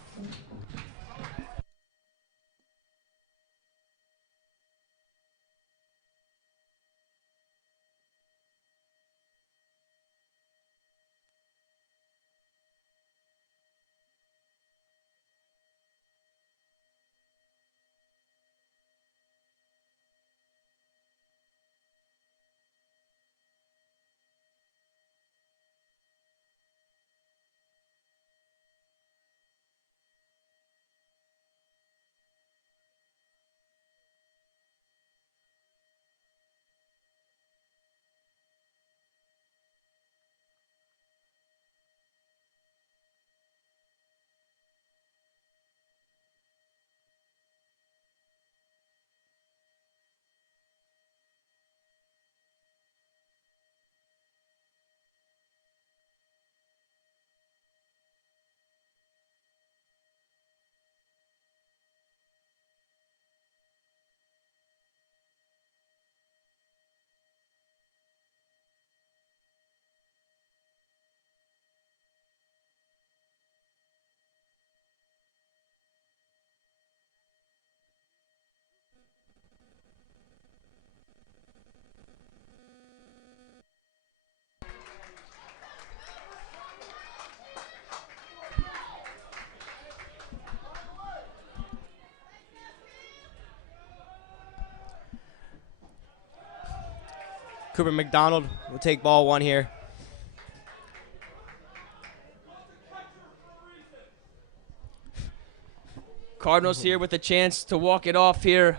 Cooper McDonald will take ball 1 here. Cardinals here with a chance to walk it off here.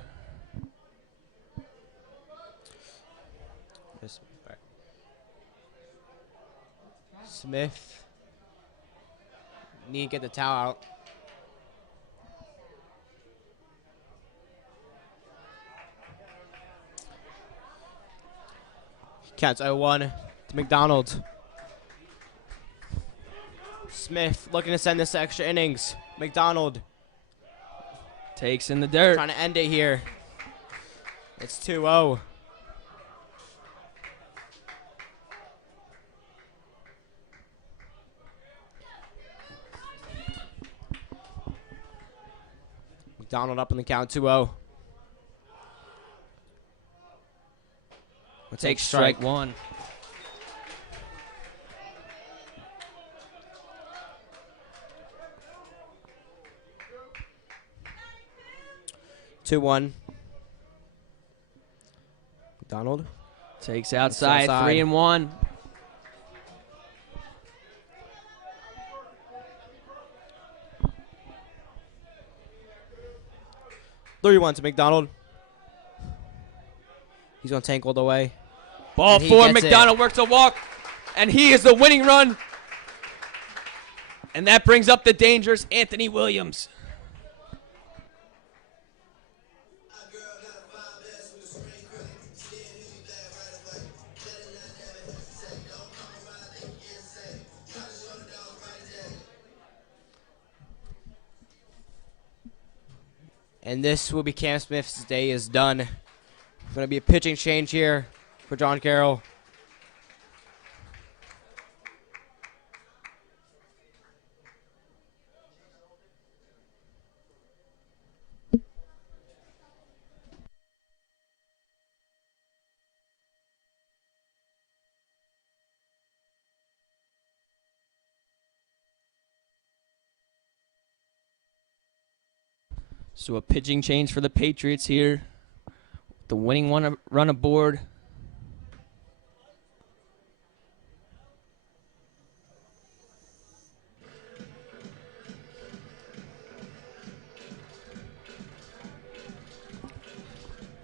Smith. Need to get the towel out. Counts 0-1 to McDonald. Smith looking to send this to extra innings. McDonald Takes in the dirt. trying to end it here. It's 2-0. McDonald up in the count 2-0. Takes strike 1. Two one. McDonald Takes outside. 3-1. Three one to McDonald. He's gonna tank all the way. Ball 4. McDonald works a walk, and he is the winning run. And that brings up the dangerous Anthony Williams. And this will be Cam Smith's day is done. Going to be a pitching change here for John Carroll. So a pitching change for the Patriots here. The winning run aboard.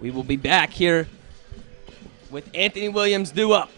We will be back here with Anthony Williams due up.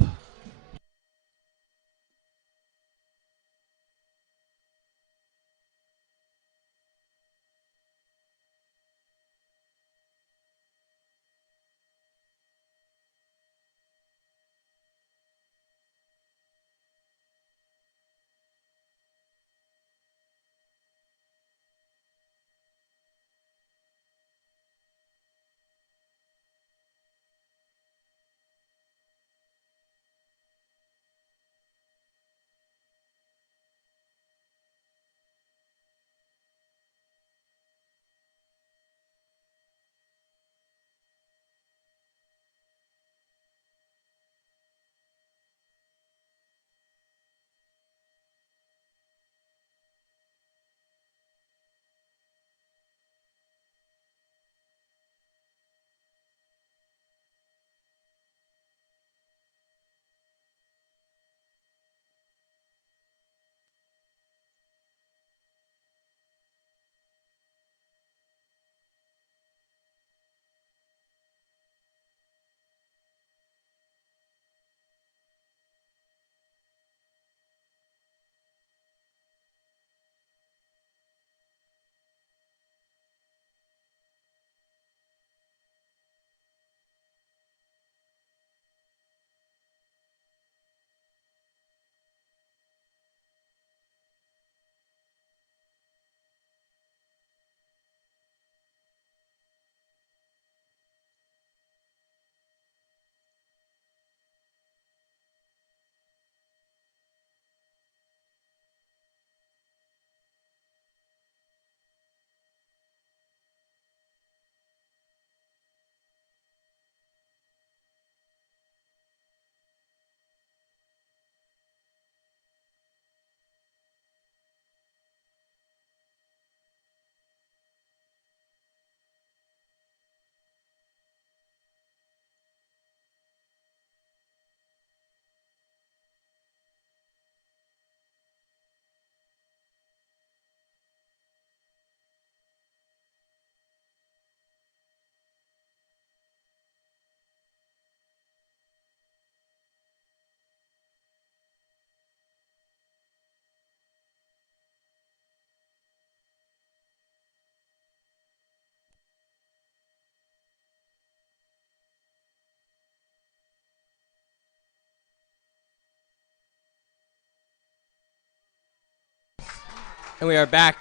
And we are back.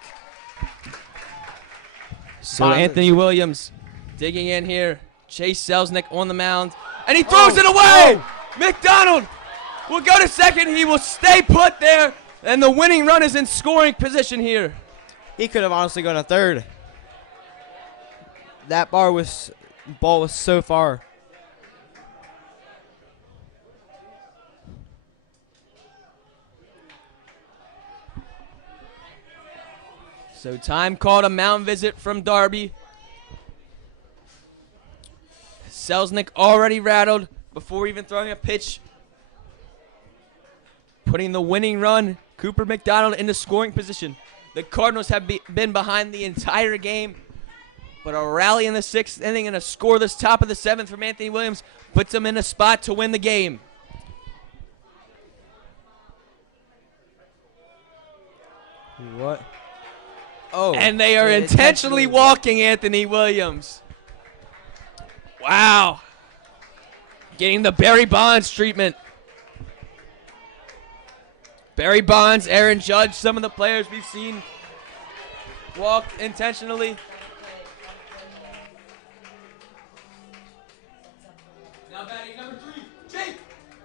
So Anthony Williams digging in here. Chase Selznick on the mound. And he throws it away! McDonald will go to second. He will stay put there. And the winning run is in scoring position here. He could have honestly gone to third. That ball was so far. So time called a mound visit from Darby. Selznick already rattled before even throwing a pitch. Putting the winning run, Cooper McDonald, into scoring position. The Cardinals have been behind the entire game, but a rally in the 6th inning and a scoreless top of the 7th from Anthony Williams puts them in a spot to win the game. What? Oh. And they are intentionally walking Anthony Williams. Wow. Getting the Barry Bonds treatment. Barry Bonds, Aaron Judge, some of the players we've seen walked intentionally. Now batting number 3, Jake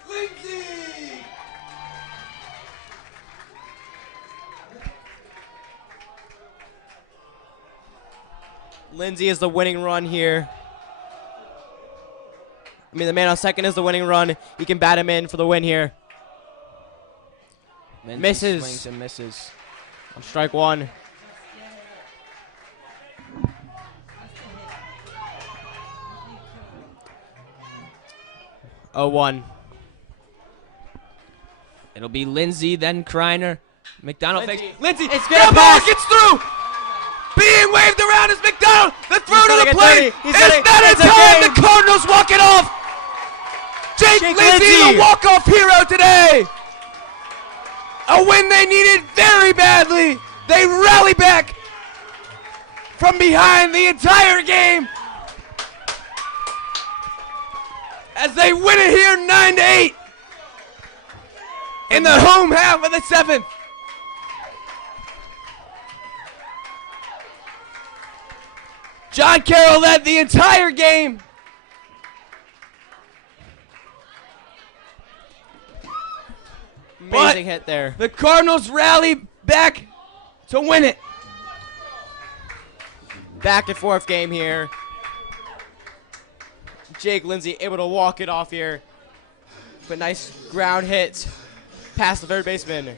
Lindsay. Lindsay is the winning run here. I mean, the man on second is the winning run. He can bat him in for the win here. Lindsay Misses. swings and misses. On strike one. Oh, 1. It'll be Lindsay, then Kreiner. McDonald Lindsay. fakes. Lindsay, It's ground gonna ball pass. gets through. Being waved around is McDonald. The throw He's to gonna the get plate. 30. He's It's gonna- not in it's a time. game. The Cardinals walk it off. Jake Lindsay, Lindsay. the walk-off hero today. A win they needed very badly. They rally back from behind the entire game as they win it here 9-8 in the home half of the 7th. John Carroll led the entire game. Amazing hit there. The Cardinals rally back to win it. Back and forth game here. Jake Lindsay able to walk it off here. But nice ground hit past the third baseman.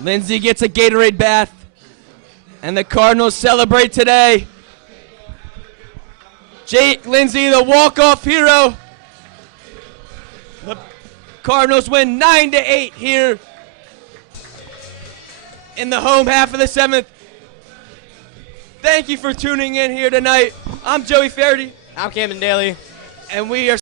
Lindsay gets a Gatorade bath, and the Cardinals celebrate today. Jake Lindsay, the walk-off hero. The Cardinals win 9-8 here in the home half of the 7th. Thank you for tuning in here tonight. I'm Joey Faherty, I'm Camden Daly. and we are